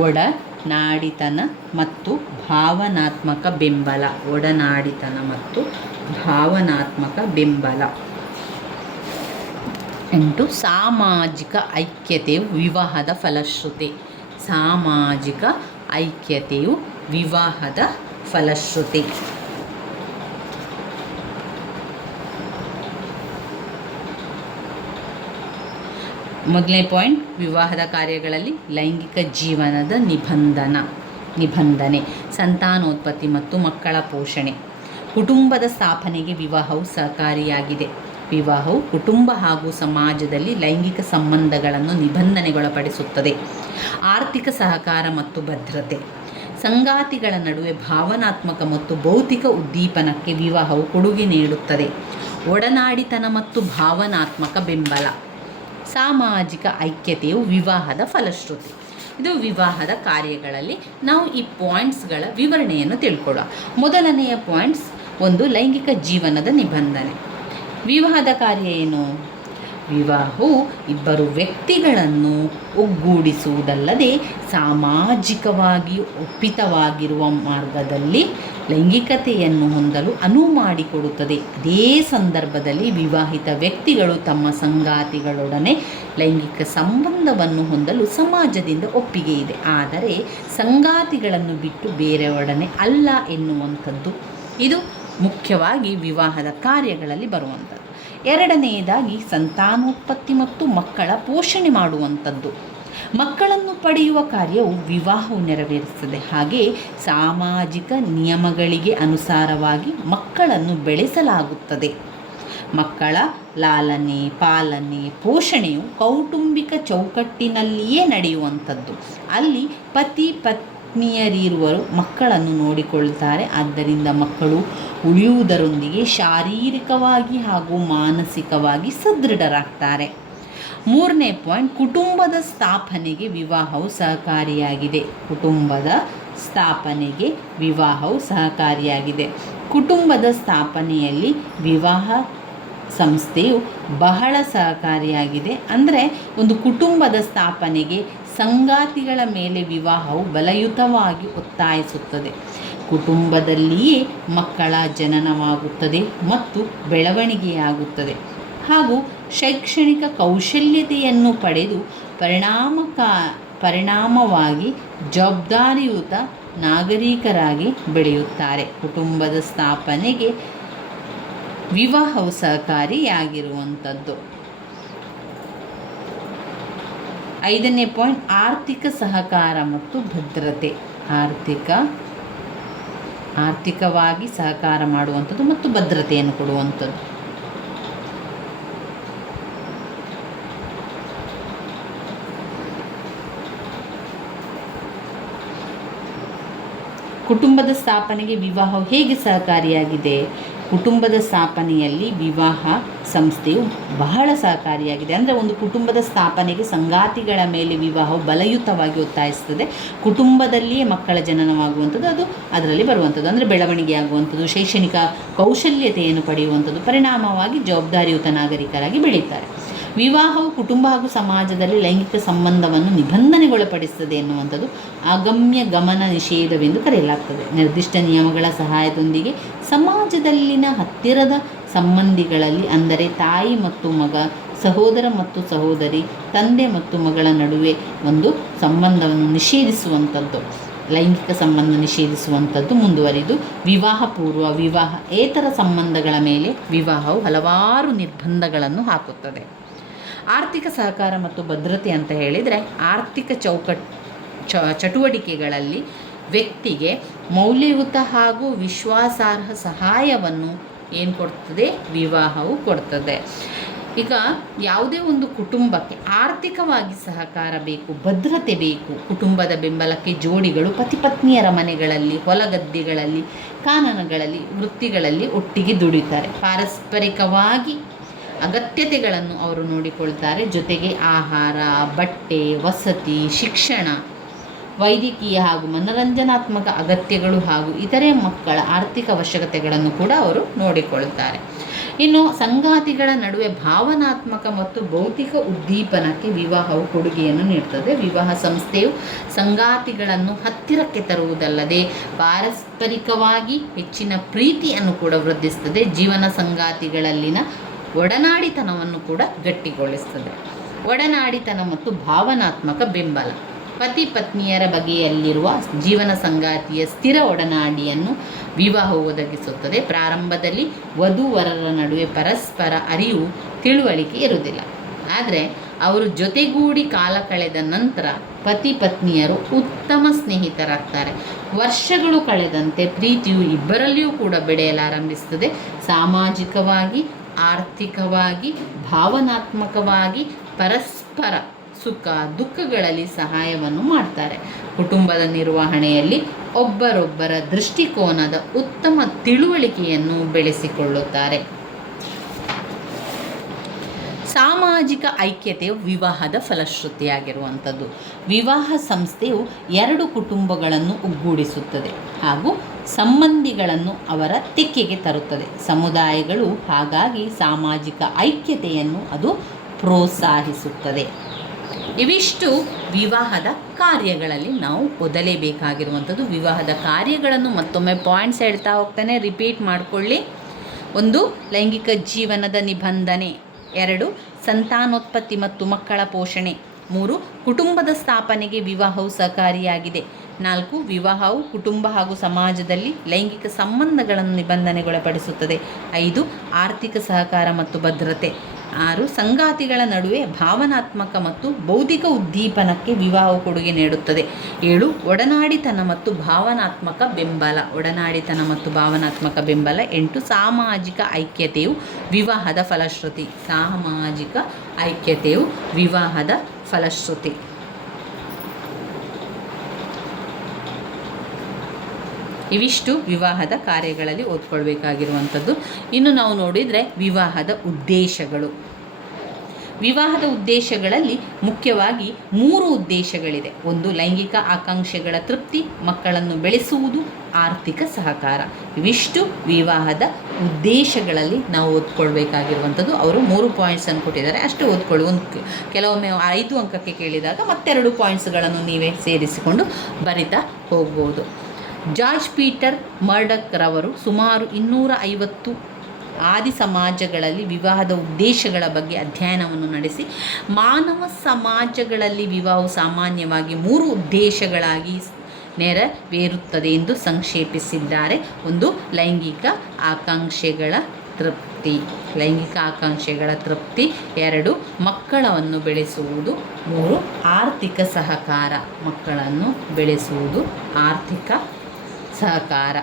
ಒಡನಾಡಿತನ ಮತ್ತು ಭಾವನಾತ್ಮಕ ಬೆಂಬಲ. ಒಡನಾಡಿತನ ಮತ್ತು ಭಾವನಾತ್ಮಕ ಬೆಂಬಲ. 8. ಸಾಮಾಜಿಕ ಐಕ್ಯತೆಯು ವಿವಾಹದ ಫಲಶ್ರುತಿ. ಸಾಮಾಜಿಕ ಐಕ್ಯತೆಯು ವಿವಾಹದ ಫಲಶ್ರುತಿ. ಮೊದಲನೇ ಪಾಯಿಂಟ್, ವಿವಾಹದ ಕಾರ್ಯಗಳಲ್ಲಿ ಲೈಂಗಿಕ ಜೀವನದ ನಿಬಂಧನೆ, ಸಂತಾನೋತ್ಪತ್ತಿ ಮತ್ತು ಮಕ್ಕಳ ಪೋಷಣೆ. ಕುಟುಂಬದ ಸ್ಥಾಪನೆಗೆ ವಿವಾಹವು ಸಹಕಾರಿಯಾಗಿದೆ. ವಿವಾಹವು ಕುಟುಂಬ ಹಾಗೂ ಸಮಾಜದಲ್ಲಿ ಲೈಂಗಿಕ ಸಂಬಂಧಗಳನ್ನು ನಿಬಂಧನೆಗೊಳಪಡಿಸುತ್ತದೆ. ಆರ್ಥಿಕ ಸಹಕಾರ ಮತ್ತು ಭದ್ರತೆ. ಸಂಗಾತಿಗಳ ನಡುವೆ ಭಾವನಾತ್ಮಕ ಮತ್ತು ಭೌತಿಕ ಉದ್ದೀಪನಕ್ಕೆ ವಿವಾಹವು ಕೊಡುಗೆ ನೀಡುತ್ತದೆ. ಒಡನಾಡಿತನ ಮತ್ತು ಭಾವನಾತ್ಮಕ ಬೆಂಬಲ. ಸಾಮಾಜಿಕ ಐಕ್ಯತೆಯು ವಿವಾಹದ ಫಲಶ್ರುತಿ. ಇದು ವಿವಾಹದ ಕಾರ್ಯಗಳಲ್ಲಿ ನಾವು ಈ ಪಾಯಿಂಟ್ಸ್ಗಳ ವಿವರಣೆಯನ್ನು ತಿಳ್ಕೊಳ್ಳೋಣ. ಮೊದಲನೆಯ ಪಾಯಿಂಟ್ಸ್, ಒಂದು, ಲೈಂಗಿಕ ಜೀವನದ ನಿಬಂಧನೆ. ವಿವಾಹದ ಕಾರ್ಯ ಏನು? ವಿವಾಹವು ಇಬ್ಬರು ವ್ಯಕ್ತಿಗಳನ್ನು ಒಗ್ಗೂಡಿಸುವುದಲ್ಲದೆ ಸಾಮಾಜಿಕವಾಗಿ ಒಪ್ಪಿತವಾಗಿರುವ ಮಾರ್ಗದಲ್ಲಿ ಲೈಂಗಿಕತೆಯನ್ನು ಹೊಂದಲು ಅನುವು ಮಾಡಿಕೊಡುತ್ತದೆ. ಅದೇ ಸಂದರ್ಭದಲ್ಲಿ ವಿವಾಹಿತ ವ್ಯಕ್ತಿಗಳು ತಮ್ಮ ಸಂಗಾತಿಗಳೊಡನೆ ಲೈಂಗಿಕ ಸಂಬಂಧವನ್ನು ಹೊಂದಲು ಸಮಾಜದಿಂದ ಒಪ್ಪಿಗೆ ಇದೆ, ಆದರೆ ಸಂಗಾತಿಗಳನ್ನು ಬಿಟ್ಟು ಬೇರೆಯೊಡನೆ ಅಲ್ಲ ಎನ್ನುವಂಥದ್ದು ಇದು ಮುಖ್ಯವಾಗಿ ವಿವಾಹದ ಕಾರ್ಯಗಳಲ್ಲಿ ಬರುವಂಥದ್ದು. ಎರಡನೆಯದಾಗಿ ಸಂತಾನೋತ್ಪತ್ತಿ ಮತ್ತು ಮಕ್ಕಳ ಪೋಷಣೆ ಮಾಡುವಂಥದ್ದು. ಮಕ್ಕಳನ್ನು ಪಡೆಯುವ ಕಾರ್ಯವು ವಿವಾಹವು ನೆರವೇರಿಸುತ್ತದೆ. ಹಾಗೆ ಸಾಮಾಜಿಕ ನಿಯಮಗಳಿಗೆ ಅನುಸಾರವಾಗಿ ಮಕ್ಕಳನ್ನು ಬೆಳೆಸಲಾಗುತ್ತದೆ. ಮಕ್ಕಳ ಲಾಲನೆ, ಪಾಲನೆ, ಪೋಷಣೆಯು ಕೌಟುಂಬಿಕ ಚೌಕಟ್ಟಿನಲ್ಲಿಯೇ ನಡೆಯುವಂಥದ್ದು. ಅಲ್ಲಿ ಪತಿ ಪತ್ನಿಯರಿರುವರು ಮಕ್ಕಳನ್ನು ನೋಡಿಕೊಳ್ಳುತ್ತಾರೆ. ಆದ್ದರಿಂದ ಮಕ್ಕಳು ಉಳಿಯುವುದರೊಂದಿಗೆ ಶಾರೀರಿಕವಾಗಿ ಹಾಗೂ ಮಾನಸಿಕವಾಗಿ ಸದೃಢರಾಗ್ತಾರೆ. ಮೂರನೇ ಪಾಯಿಂಟ್, ಕುಟುಂಬದ ಸ್ಥಾಪನೆಗೆ ವಿವಾಹವು ಸಹಕಾರಿಯಾಗಿದೆ. ಕುಟುಂಬದ ಸ್ಥಾಪನೆಗೆ ವಿವಾಹವು ಸಹಕಾರಿಯಾಗಿದೆ. ಕುಟುಂಬದ ಸ್ಥಾಪನೆಯಲ್ಲಿ ವಿವಾಹ ಸಂಸ್ಥೆಯು ಬಹಳ ಸಹಕಾರಿಯಾಗಿದೆ. ಅಂದರೆ ಒಂದು ಕುಟುಂಬದ ಸ್ಥಾಪನೆಗೆ ಸಂಗಾತಿಗಳ ಮೇಲೆ ವಿವಾಹವು ಬಲಯುತವಾಗಿ ಒತ್ತಾಯಿಸುತ್ತದೆ. ಕುಟುಂಬದಲ್ಲಿಯೇ ಮಕ್ಕಳ ಜನನವಾಗುತ್ತದೆ ಮತ್ತು ಬೆಳವಣಿಗೆಯಾಗುತ್ತದೆ ಹಾಗೂ ಶೈಕ್ಷಣಿಕ ಕೌಶಲ್ಯತೆಯನ್ನು ಪಡೆದು ಪರಿಣಾಮವಾಗಿ ಜವಾಬ್ದಾರಿಯುತ ನಾಗರಿಕರಾಗಿ ಬೆಳೆಯುತ್ತಾರೆ. ಕುಟುಂಬದ ಸ್ಥಾಪನೆಗೆ ವಿವಾಹವು ಸಹಕಾರಿಯಾಗಿರುವಂಥದ್ದು. 5ನೇ ಪಾಯಿಂಟ್, ಆರ್ಥಿಕ ಸಹಕಾರ ಮತ್ತು ಭದ್ರತೆ. ಆರ್ಥಿಕವಾಗಿ ಸಹಕಾರ ಮಾಡುವಂಥದ್ದು ಮತ್ತು ಭದ್ರತೆಯನ್ನು ಕೊಡುವಂಥದ್ದು. ಕುಟುಂಬದ ಸ್ಥಾಪನೆಗೆ ವಿವಾಹವು ಹೇಗೆ ಸಹಕಾರಿಯಾಗಿದೆ? ಕುಟುಂಬದ ಸ್ಥಾಪನೆಯಲ್ಲಿ ವಿವಾಹ ಸಂಸ್ಥೆಯು ಬಹಳ ಸಹಕಾರಿಯಾಗಿದೆ. ಅಂದರೆ ಒಂದು ಕುಟುಂಬದ ಸ್ಥಾಪನೆಗೆ ಸಂಗಾತಿಗಳ ಮೇಲೆ ವಿವಾಹವು ಬಲಯುತವಾಗಿ ಒತ್ತಾಯಿಸ್ತದೆ. ಕುಟುಂಬದಲ್ಲಿಯೇ ಮಕ್ಕಳ ಜನನವಾಗುವಂಥದ್ದು ಅದು ಅದರಲ್ಲಿ ಬರುವಂಥದ್ದು. ಅಂದರೆ ಬೆಳವಣಿಗೆ ಆಗುವಂಥದ್ದು, ಶೈಕ್ಷಣಿಕ ಕೌಶಲ್ಯತೆಯನ್ನು ಪಡೆಯುವಂಥದ್ದು, ಪರಿಣಾಮವಾಗಿ ಜವಾಬ್ದಾರಿಯುತ ನಾಗರಿಕರಾಗಿ ಬೆಳೆಯುತ್ತಾರೆ. ವಿವಾಹವು ಕುಟುಂಬ ಹಾಗೂ ಸಮಾಜದಲ್ಲಿ ಲೈಂಗಿಕ ಸಂಬಂಧವನ್ನು ನಿಬಂಧನೆಗೊಳಪಡಿಸುತ್ತದೆ ಎನ್ನುವಂಥದ್ದು ಅಗಮ್ಯ ಗಮನ ನಿಷೇಧವೆಂದು ಕರೆಯಲಾಗ್ತದೆ. ನಿರ್ದಿಷ್ಟ ನಿಯಮಗಳ ಸಹಾಯದೊಂದಿಗೆ ಸಮಾಜದಲ್ಲಿನ ಹತ್ತಿರದ ಸಂಬಂಧಿಗಳಲ್ಲಿ, ಅಂದರೆ ತಾಯಿ ಮತ್ತು ಮಗ, ಸಹೋದರ ಮತ್ತು ಸಹೋದರಿ, ತಂದೆ ಮತ್ತು ಮಗಳ ನಡುವೆ ಒಂದು ಸಂಬಂಧವನ್ನು ನಿಷೇಧಿಸುವಂಥದ್ದು, ಲೈಂಗಿಕ ಸಂಬಂಧ ನಿಷೇಧಿಸುವಂಥದ್ದು ಮುಂದುವರಿದು ವಿವಾಹ ಪೂರ್ವ, ವಿವಾಹೇತರ ಸಂಬಂಧಗಳ ಮೇಲೆ ವಿವಾಹವು ಹಲವಾರು ನಿರ್ಬಂಧಗಳನ್ನು ಹಾಕುತ್ತದೆ. ಆರ್ಥಿಕ ಸಹಕಾರ ಮತ್ತು ಭದ್ರತೆ ಅಂತ ಹೇಳಿದರೆ, ಆರ್ಥಿಕ ಚಟುವಟಿಕೆಗಳಲ್ಲಿ ವ್ಯಕ್ತಿಗೆ ಮೌಲ್ಯಯುತ ಹಾಗೂ ವಿಶ್ವಾಸಾರ್ಹ ಸಹಾಯವನ್ನು ಏನು ಕೊಡ್ತದೆ? ವಿವಾಹವು ಕೊಡ್ತದೆ. ಈಗ ಯಾವುದೇ ಒಂದು ಕುಟುಂಬಕ್ಕೆ ಆರ್ಥಿಕವಾಗಿ ಸಹಕಾರ ಬೇಕು, ಭದ್ರತೆ ಬೇಕು. ಕುಟುಂಬದ ಬೆಂಬಲಕ್ಕೆ ಜೋಡಿಗಳು ಪತಿಪತ್ನಿಯರ ಮನೆಗಳಲ್ಲಿ, ಹೊಲಗದ್ದೆಗಳಲ್ಲಿ, ಕಾನನಗಳಲ್ಲಿ, ವೃತ್ತಿಗಳಲ್ಲಿ ಒಟ್ಟಿಗೆ ದುಡಿತಾರೆ. ಪಾರಸ್ಪರಿಕವಾಗಿ ಅಗತ್ಯತೆಗಳನ್ನು ಅವರು ನೋಡಿಕೊಳ್ತಾರೆ. ಜೊತೆಗೆ ಆಹಾರ, ಬಟ್ಟೆ, ವಸತಿ, ಶಿಕ್ಷಣ, ವೈದ್ಯಕೀಯ ಹಾಗೂ ಮನರಂಜನಾತ್ಮಕ ಅಗತ್ಯಗಳು ಹಾಗೂ ಇತರೆ ಮಕ್ಕಳ ಆರ್ಥಿಕ ಅವಶ್ಯಕತೆಗಳನ್ನು ಕೂಡ ಅವರು ನೋಡಿಕೊಳ್ಳುತ್ತಾರೆ. ಇನ್ನು ಸಂಗಾತಿಗಳ ನಡುವೆ ಭಾವನಾತ್ಮಕ ಮತ್ತು ಭೌತಿಕ ಉದ್ದೀಪನಕ್ಕೆ ವಿವಾಹವು ಕೊಡುಗೆಯನ್ನು ನೀಡುತ್ತದೆ. ವಿವಾಹ ಸಂಸ್ಥೆಯು ಸಂಗಾತಿಗಳನ್ನು ಹತ್ತಿರಕ್ಕೆ ತರುವುದಲ್ಲದೆ ಪಾರಸ್ಪರಿಕವಾಗಿ ಹೆಚ್ಚಿನ ಪ್ರೀತಿಯನ್ನು ಕೂಡ ವೃದ್ಧಿಸುತ್ತದೆ. ಜೀವನ ಸಂಗಾತಿಗಳಲ್ಲಿನ ಒಡನಾಡಿತನವನ್ನು ಕೂಡ ಗಟ್ಟಿಗೊಳಿಸುತ್ತದೆ. ಒಡನಾಡಿತನ ಮತ್ತು ಭಾವನಾತ್ಮಕ ಬೆಂಬಲ. ಪತಿ ಪತ್ನಿಯರ ಬಗೆಯಲ್ಲಿರುವ ಜೀವನ ಸಂಗಾತಿಯ ಸ್ಥಿರ ಒಡನಾಡಿಯನ್ನು ವಿವಾಹವು ಒದಗಿಸುತ್ತದೆ. ಪ್ರಾರಂಭದಲ್ಲಿ ವಧುವರರ ನಡುವೆ ಪರಸ್ಪರ ಅರಿವು, ತಿಳುವಳಿಕೆ ಇರುವುದಿಲ್ಲ. ಆದರೆ ಅವರು ಜೊತೆಗೂಡಿ ಕಾಲ ಕಳೆದ ನಂತರ ಪತಿ ಪತ್ನಿಯರು ಉತ್ತಮ ಸ್ನೇಹಿತರಾಗ್ತಾರೆ. ವರ್ಷಗಳು ಕಳೆದಂತೆ ಪ್ರೀತಿಯು ಇಬ್ಬರಲ್ಲಿಯೂ ಕೂಡ ಬೆಳೆಯಲಾರಂಭಿಸುತ್ತದೆ. ಸಾಮಾಜಿಕವಾಗಿ, ಆರ್ಥಿಕವಾಗಿ, ಭಾವನಾತ್ಮಕವಾಗಿ ಪರಸ್ಪರ ಸುಖ ದುಃಖಗಳಲ್ಲಿ ಸಹಾಯವನ್ನು ಮಾಡ್ತಾರೆ. ಕುಟುಂಬದ ನಿರ್ವಹಣೆಯಲ್ಲಿ ಒಬ್ಬರೊಬ್ಬರ ದೃಷ್ಟಿಕೋನದ ಉತ್ತಮ ತಿಳುವಳಿಕೆಯನ್ನು ಬೆಳೆಸಿಕೊಳ್ಳುತ್ತಾರೆ. ಸಾಮಾಜಿಕ ಐಕ್ಯತೆಯು ವಿವಾಹದ ಫಲಶ್ರುತಿಯಾಗಿರುವಂಥದ್ದು. ವಿವಾಹ ಸಂಸ್ಥೆಯು ಎರಡು ಕುಟುಂಬಗಳನ್ನು ಒಗ್ಗೂಡಿಸುತ್ತದೆ ಹಾಗೂ ಸಂಬಂಧಿಗಳನ್ನು ಅವರ ತೆಕ್ಕೆಗೆ ತರುತ್ತದೆ. ಸಮುದಾಯಗಳು ಹಾಗಾಗಿ ಸಾಮಾಜಿಕ ಐಕ್ಯತೆಯನ್ನು ಅದು ಪ್ರೋತ್ಸಾಹಿಸುತ್ತದೆ. ಇವಿಷ್ಟು ವಿವಾಹದ ಕಾರ್ಯಗಳಲ್ಲಿ ನಾವು ಓದಲೇಬೇಕಾಗಿರುವಂಥದ್ದು. ವಿವಾಹದ ಕಾರ್ಯಗಳನ್ನು ಮತ್ತೊಮ್ಮೆ ಪಾಯಿಂಟ್ಸ್ ಹೇಳ್ತಾ ಹೋಗ್ತಾನೆ, ರಿಪೀಟ್ ಮಾಡಿಕೊಳ್ಳಿ. 1. ಲೈಂಗಿಕ ಜೀವನದ ನಿಬಂಧನೆ. 2. ಸಂತಾನೋತ್ಪತ್ತಿ ಮತ್ತು ಮಕ್ಕಳ ಪೋಷಣೆ. 3. ಕುಟುಂಬದ ಸ್ಥಾಪನೆಗೆ ವಿವಾಹವು ಸಹಕಾರಿಯಾಗಿದೆ. 4. ವಿವಾಹವು ಕುಟುಂಬ ಹಾಗೂ ಸಮಾಜದಲ್ಲಿ ಲೈಂಗಿಕ ಸಂಬಂಧಗಳನ್ನು ನಿಬಂಧನೆಗೊಳಪಡಿಸುತ್ತದೆ. 5. ಆರ್ಥಿಕ ಸಹಕಾರ ಮತ್ತು ಭದ್ರತೆ. 6. ಸಂಗಾತಿಗಳ ನಡುವೆ ಭಾವನಾತ್ಮಕ ಮತ್ತು ಬೌದ್ಧಿಕ ಉದ್ದೀಪನಕ್ಕೆ ವಿವಾಹವು ಕೊಡುಗೆ ನೀಡುತ್ತದೆ. 7. ಒಡನಾಡಿತನ ಮತ್ತು ಭಾವನಾತ್ಮಕ ಬೆಂಬಲ. 8. ಸಾಮಾಜಿಕ ಐಕ್ಯತೆಯು ವಿವಾಹದ ಫಲಶ್ರುತಿ. ಸಾಮಾಜಿಕ ಐಕ್ಯತೆಯು ವಿವಾಹದ ಫಲಶ್ರುತಿ. ಇವಿಷ್ಟು ವಿವಾಹದ ಕಾರ್ಯಗಳಲ್ಲಿ ಓದ್ಕೊಳ್ಬೇಕಾಗಿರುವಂಥದ್ದು. ಇನ್ನು ನಾವು ನೋಡಿದರೆ ವಿವಾಹದ ಉದ್ದೇಶಗಳು. ವಿವಾಹದ ಉದ್ದೇಶಗಳಲ್ಲಿ ಮುಖ್ಯವಾಗಿ 3 ಉದ್ದೇಶಗಳಿದೆ. 1. ಲೈಂಗಿಕ ಆಕಾಂಕ್ಷೆಗಳ ತೃಪ್ತಿ, ಮಕ್ಕಳನ್ನು ಬೆಳೆಸುವುದು, ಆರ್ಥಿಕ ಸಹಕಾರ. ಇವಿಷ್ಟು ವಿವಾಹದ ಉದ್ದೇಶಗಳಲ್ಲಿ ನಾವು ಓದ್ಕೊಳ್ಬೇಕಾಗಿರುವಂಥದ್ದು. ಅವರು 3 ಪಾಯಿಂಟ್ಸನ್ನು ಕೊಟ್ಟಿದ್ದಾರೆ, ಅಷ್ಟು ಓದ್ಕೊಳ್ಳಿ. ಕೆಲವೊಮ್ಮೆ 5 ಅಂಕಕ್ಕೆ ಕೇಳಿದಾಗ ಮತ್ತೆರಡು ಪಾಯಿಂಟ್ಸ್ಗಳನ್ನು ನೀವೇ ಸೇರಿಸಿಕೊಂಡು ಬರಿತಾ ಹೋಗ್ಬೋದು. ಜಾರ್ಜ್ ಪೀಟರ್ ಮರ್ಡಕ್ ರವರು ಸುಮಾರು 250 ಆದಿ ಸಮಾಜಗಳಲ್ಲಿ ವಿವಾಹದ ಉದ್ದೇಶಗಳ ಬಗ್ಗೆ ಅಧ್ಯಯನವನ್ನು ನಡೆಸಿ ಮಾನವ ಸಮಾಜಗಳಲ್ಲಿ ವಿವಾಹವು ಸಾಮಾನ್ಯವಾಗಿ 3 ಉದ್ದೇಶಗಳಾಗಿ ನೆರವೇರುತ್ತದೆ ಎಂದು ಸಂಕ್ಷೇಪಿಸಿದ್ದಾರೆ. 1. ಲೈಂಗಿಕ ಆಕಾಂಕ್ಷೆಗಳ ತೃಪ್ತಿ. 2. ಮಕ್ಕಳನ್ನು ಬೆಳೆಸುವುದು. 3. ಆರ್ಥಿಕ ಸಹಕಾರ. ಮಕ್ಕಳನ್ನು ಬೆಳೆಸುವುದು, ಆರ್ಥಿಕ ಸಹಕಾರ.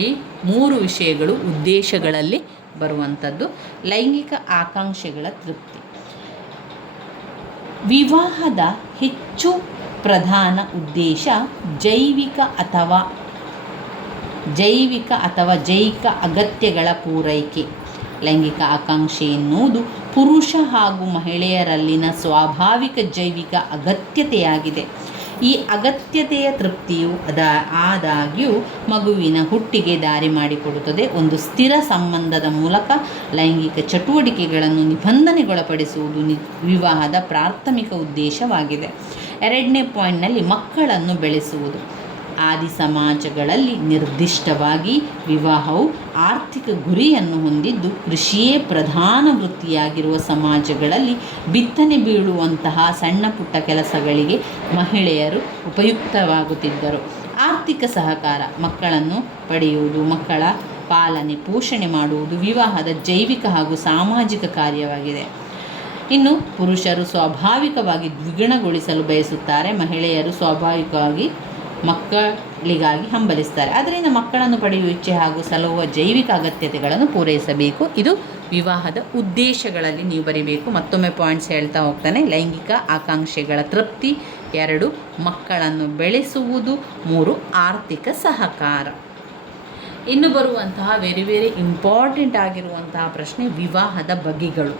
ಈ 3 ವಿಷಯಗಳು ಉದ್ದೇಶಗಳಲ್ಲಿ ಬರುವಂಥದ್ದು. ಲೈಂಗಿಕ ಆಕಾಂಕ್ಷೆಗಳ ತೃಪ್ತಿ. ವಿವಾಹದ ಹೆಚ್ಚು ಪ್ರಧಾನ ಉದ್ದೇಶ ಜೈವಿಕ ಅಥವಾ ಜೈಹಿಕ ಅಗತ್ಯಗಳ ಪೂರೈಕೆ. ಲೈಂಗಿಕ ಆಕಾಂಕ್ಷೆ ಎನ್ನುವುದು ಪುರುಷ ಹಾಗೂ ಮಹಿಳೆಯರಲ್ಲಿನ ಸ್ವಾಭಾವಿಕ ಜೈವಿಕ ಅಗತ್ಯತೆಯಾಗಿದೆ. ಈ ಅಗತ್ಯತೆಯ ತೃಪ್ತಿಯು ಆದಾಗ್ಯೂ ಮಗುವಿನ ಹುಟ್ಟಿಗೆ ದಾರಿ ಮಾಡಿಕೊಡುತ್ತದೆ. ಒಂದು ಸ್ಥಿರ ಸಂಬಂಧದ ಮೂಲಕ ಲೈಂಗಿಕ ಚಟುವಟಿಕೆಗಳನ್ನು ನಿಬಂಧನೆಗೊಳಪಡಿಸುವುದು ವಿವಾಹದ ಪ್ರಾಥಮಿಕ ಉದ್ದೇಶವಾಗಿದೆ. 2ನೇ ಪಾಯಿಂಟ್ನಲ್ಲಿ ಮಕ್ಕಳನ್ನು ಬೆಳೆಸುವುದು. ಆದಿ ಸಮಾಜಗಳಲ್ಲಿ ನಿರ್ದಿಷ್ಟವಾಗಿ ವಿವಾಹವು ಆರ್ಥಿಕ ಗುರಿಯನ್ನು ಹೊಂದಿದ್ದು, ಕೃಷಿಯೇ ಪ್ರಧಾನ ವೃತ್ತಿಯಾಗಿರುವ ಸಮಾಜಗಳಲ್ಲಿ ಬಿತ್ತನೆ ಬೀಳುವಂತಹ ಸಣ್ಣ ಪುಟ್ಟ ಕೆಲಸಗಳಿಗೆ ಮಹಿಳೆಯರು ಉಪಯುಕ್ತವಾಗುತ್ತಿದ್ದರು. ಆರ್ಥಿಕ ಸಹಕಾರ. ಮಕ್ಕಳನ್ನು ಪಡೆಯುವುದು, ಮಕ್ಕಳ ಪಾಲನೆ ಪೋಷಣೆ ಮಾಡುವುದು ವಿವಾಹದ ಜೈವಿಕ ಹಾಗೂ ಸಾಮಾಜಿಕ ಕಾರ್ಯವಾಗಿದೆ. ಇನ್ನು ಪುರುಷರು ಸ್ವಾಭಾವಿಕವಾಗಿ ದ್ವಿಗುಣಗೊಳಿಸಲು ಬಯಸುತ್ತಾರೆ, ಮಹಿಳೆಯರು ಸ್ವಾಭಾವಿಕವಾಗಿ ಮಕ್ಕಳಿಗಾಗಿ ಹಂಬಲಿಸ್ತಾರೆ. ಆದ್ದರಿಂದ ಮಕ್ಕಳನ್ನು ಪಡೆಯುವ ಇಚ್ಛೆ ಹಾಗೂ ಸಲಹುವ ಜೈವಿಕ ಅಗತ್ಯತೆಗಳನ್ನು ಪೂರೈಸಬೇಕು. ಇದು ವಿವಾಹದ ಉದ್ದೇಶಗಳಲ್ಲಿ ನೀವು ಬರೀಬೇಕು. ಮತ್ತೊಮ್ಮೆ ಪಾಯಿಂಟ್ಸ್ ಹೇಳ್ತಾ ಹೋಗ್ತಾನೆ. ಲೈಂಗಿಕ ಆಕಾಂಕ್ಷೆಗಳ ತೃಪ್ತಿ. 2. ಮಕ್ಕಳನ್ನು ಬೆಳೆಸುವುದು. 3. ಆರ್ಥಿಕ ಸಹಕಾರ. ಇನ್ನು ಬರುವಂತಹ ವೆರಿ ಇಂಪಾರ್ಟೆಂಟ್ ಆಗಿರುವಂತಹ ಪ್ರಶ್ನೆ ವಿವಾಹದ ಬಗೆಗಳು.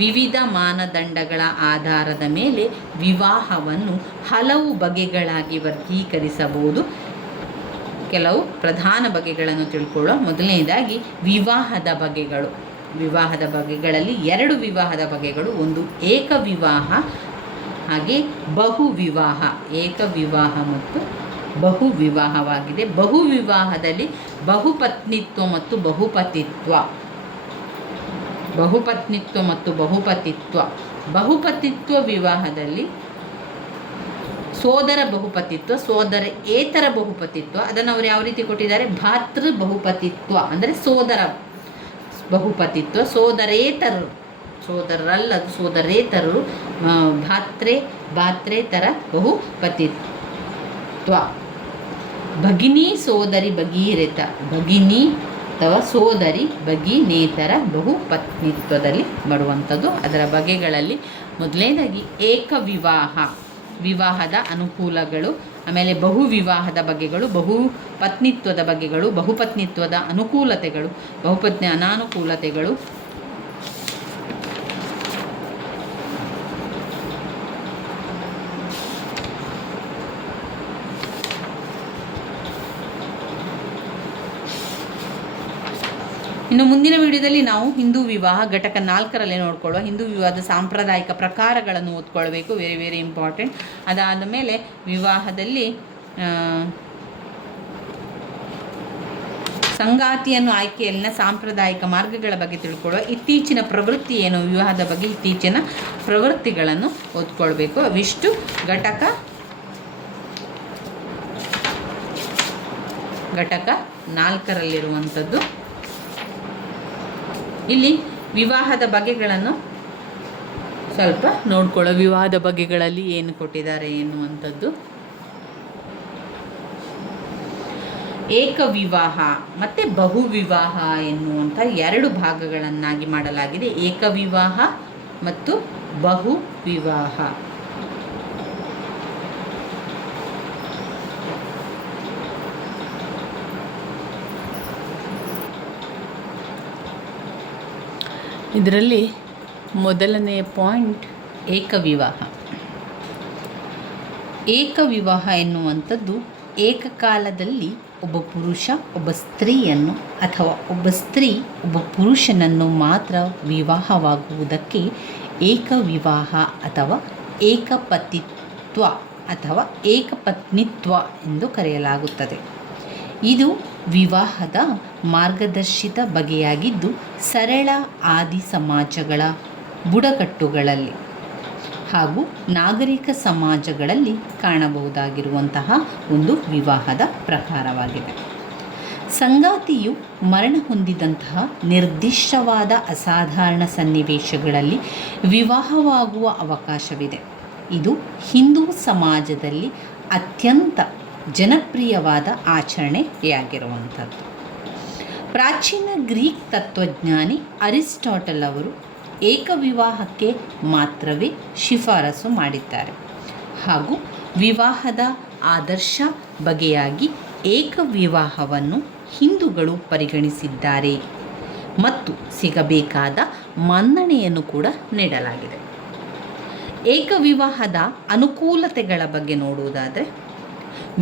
ವಿವಿಧ ಮಾನದಂಡಗಳ ಆಧಾರದ ಮೇಲೆ ವಿವಾಹವನ್ನು ಹಲವು ಬಗೆಗಳಾಗಿ ವರ್ಗೀಕರಿಸಬಹುದು. ಕೆಲವು ಪ್ರಧಾನ ಬಗೆಗಳನ್ನು ತಿಳ್ಕೊಳ್ಳೋ. ಮೊದಲನೇದಾಗಿ ವಿವಾಹದ ಬಗೆಗಳು. ವಿವಾಹದ ಬಗೆಗಳಲ್ಲಿ 2 ವಿವಾಹದ ಬಗೆಗಳು. ಒಂದು ಏಕ ವಿವಾಹ, ಹಾಗೆ ಬಹು ವಿವಾಹ. ಏಕ ವಿವಾಹ ಮತ್ತು ಬಹು ವಿವಾಹವಾಗಿದೆ. ಬಹು ವಿವಾಹದಲ್ಲಿ ಬಹುಪತ್ನಿತ್ವ ಮತ್ತು ಬಹುಪತಿತ್ವ. ಬಹುಪತ್ನಿತ್ವ ಮತ್ತು ಬಹುಪತಿತ್ವ. ಬಹುಪತಿತ್ವ ವಿವಾಹದಲ್ಲಿ ಸೋದರ ಬಹುಪತಿತ್ವ, ಸೋದರೇತರ ಬಹುಪತಿತ್ವ. ಅದನ್ನು ಅವರು ಯಾವ ರೀತಿ ಕೊಟ್ಟಿದ್ದಾರೆ? ಭಾತೃ ಬಹುಪತಿತ್ವ ಅಂದರೆ ಸೋದರ ಬಹುಪತಿತ್ವ. ಸೋದರೇತರರು, ಸೋದರರಲ್ಲದು ಸೋದರೇತರರು ಭಾತ್ರೇತರ ಬಹುಪತಿತ್ವ. ಭಗಿನಿ ಸೋದರಿ ಭಗೀರಥ. ಭಗಿನಿ ಅಥವಾ ಸೋದರಿ ಭಗಿನೇತರ ಬಹುಪತ್ನಿತ್ವದಲ್ಲಿ ಬರುವಂಥದ್ದು. ಅದರ ಬಗೆಗಳಲ್ಲಿ ಮೊದಲನೇದಾಗಿ ಏಕ ವಿವಾಹ, ವಿವಾಹದ ಅನುಕೂಲಗಳು. ಆಮೇಲೆ ಬಹು ವಿವಾಹದ ಬಗೆಗಳು, ಬಹುಪತ್ನಿತ್ವದ ಬಗೆಗಳು, ಬಹುಪತ್ನಿತ್ವದ ಅನುಕೂಲತೆಗಳು, ಬಹುಪತ್ನಿ ಅನಾನುಕೂಲತೆಗಳು. ಇನ್ನು ಮುಂದಿನ ವಿಡಿಯೋದಲ್ಲಿ ನಾವು ಹಿಂದೂ ವಿವಾಹ ಘಟಕ 4ರಲ್ಲಿ ನೋಡ್ಕೊಳ್ಳುವ. ಹಿಂದೂ ವಿವಾಹದ ಸಾಂಪ್ರದಾಯಿಕ ಪ್ರಕಾರಗಳನ್ನು ಓದ್ಕೊಳ್ಬೇಕು, ವೆರಿ ಇಂಪಾರ್ಟೆಂಟ್. ಅದಾದ ಮೇಲೆ ವಿವಾಹದಲ್ಲಿ ಸಂಗಾತಿಯನ್ನು ಆಯ್ಕೆಯಲ್ಲಿನ ಸಾಂಪ್ರದಾಯಿಕ ಮಾರ್ಗಗಳ ಬಗ್ಗೆ ತಿಳ್ಕೊಳ್ಳುವ. ಇತ್ತೀಚಿನ ಪ್ರವೃತ್ತಿ ಏನು, ವಿವಾಹದ ಬಗ್ಗೆ ಇತ್ತೀಚಿನ ಪ್ರವೃತ್ತಿಗಳನ್ನು ಓದ್ಕೊಳ್ಬೇಕು. ಅವಿಷ್ಟು ಘಟಕ 4ರಲ್ಲಿರುವಂಥದ್ದು. ಇಲ್ಲಿ ವಿವಾಹದ ಬಗೆಗಳನ್ನು ಸ್ವಲ್ಪ ನೋಡ್ಕೊಳ್ಳೋ. ವಿವಾಹದ ಬಗೆಗಳಲ್ಲಿ ಏನು ಕೊಟ್ಟಿದ್ದಾರೆ ಎನ್ನುವಂಥದ್ದು. ಏಕ ವಿವಾಹ ಮತ್ತು ಬಹು ವಿವಾಹ ಎನ್ನುವಂಥ 2 ಭಾಗಗಳನ್ನಾಗಿ ಮಾಡಲಾಗಿದೆ. ಏಕ ವಿವಾಹ ಮತ್ತು ಬಹು ವಿವಾಹ. ಇದರಲ್ಲಿ ಮೊದಲನೆಯ ಪಾಯಿಂಟ್ ಏಕವಿವಾಹ. ಏಕವಿವಾಹ ಎನ್ನುವಂಥದ್ದು ಏಕಕಾಲದಲ್ಲಿ ಒಬ್ಬ ಪುರುಷ ಒಬ್ಬ ಸ್ತ್ರೀಯನ್ನು ಅಥವಾ ಒಬ್ಬ ಸ್ತ್ರೀ ಒಬ್ಬ ಪುರುಷನನ್ನು ಮಾತ್ರ ವಿವಾಹವಾಗುವುದಕ್ಕೆ ಏಕವಿವಾಹ ಅಥವಾ ಏಕಪತಿತ್ವ ಅಥವಾ ಏಕಪತ್ನಿತ್ವ ಎಂದು ಕರೆಯಲಾಗುತ್ತದೆ. ಇದು ವಿವಾಹದ ಮಾರ್ಗದರ್ಶಿತ ಬಗೆಯಾಗಿದ್ದು ಸರಳ ಆದಿ ಸಮಾಜಗಳ ಬುಡಕಟ್ಟುಗಳಲ್ಲಿ ಹಾಗೂ ನಾಗರಿಕ ಸಮಾಜಗಳಲ್ಲಿ ಕಾಣಬಹುದಾಗಿರುವಂತಹ ಒಂದು ವಿವಾಹದ ಪ್ರಕಾರವಾಗಿದೆ. ಸಂಗಾತಿಯು ಮರಣ ಹೊಂದಿದಂತಹ ನಿರ್ದಿಷ್ಟವಾದ ಅಸಾಧಾರಣ ಸನ್ನಿವೇಶಗಳಲ್ಲಿ ವಿವಾಹವಾಗುವ ಅವಕಾಶವಿದೆ. ಇದು ಹಿಂದೂ ಸಮಾಜದಲ್ಲಿ ಅತ್ಯಂತ ಜನಪ್ರಿಯವಾದ ಆಚರಣೆಯಾಗಿರುವಂಥದ್ದು. ಪ್ರಾಚೀನ ಗ್ರೀಕ್ ತತ್ವಜ್ಞಾನಿ ಅರಿಸ್ಟಾಟಲ್ ಅವರು ಏಕವಿವಾಹಕ್ಕೆ ಮಾತ್ರವೇ ಶಿಫಾರಸು ಮಾಡಿದ್ದಾರೆ ಹಾಗೂ ವಿವಾಹದ ಆದರ್ಶ ಬಗೆಯಾಗಿ ಏಕವಿವಾಹವನ್ನು ಹಿಂದೂಗಳು ಪರಿಗಣಿಸಿದ್ದಾರೆ ಮತ್ತು ಸಿಗಬೇಕಾದ ಮನ್ನಣೆಯನ್ನು ಕೂಡ ನೀಡಲಾಗಿದೆ. ಏಕವಿವಾಹದ ಅನುಕೂಲತೆಗಳ ಬಗ್ಗೆ ನೋಡುವುದಾದರೆ,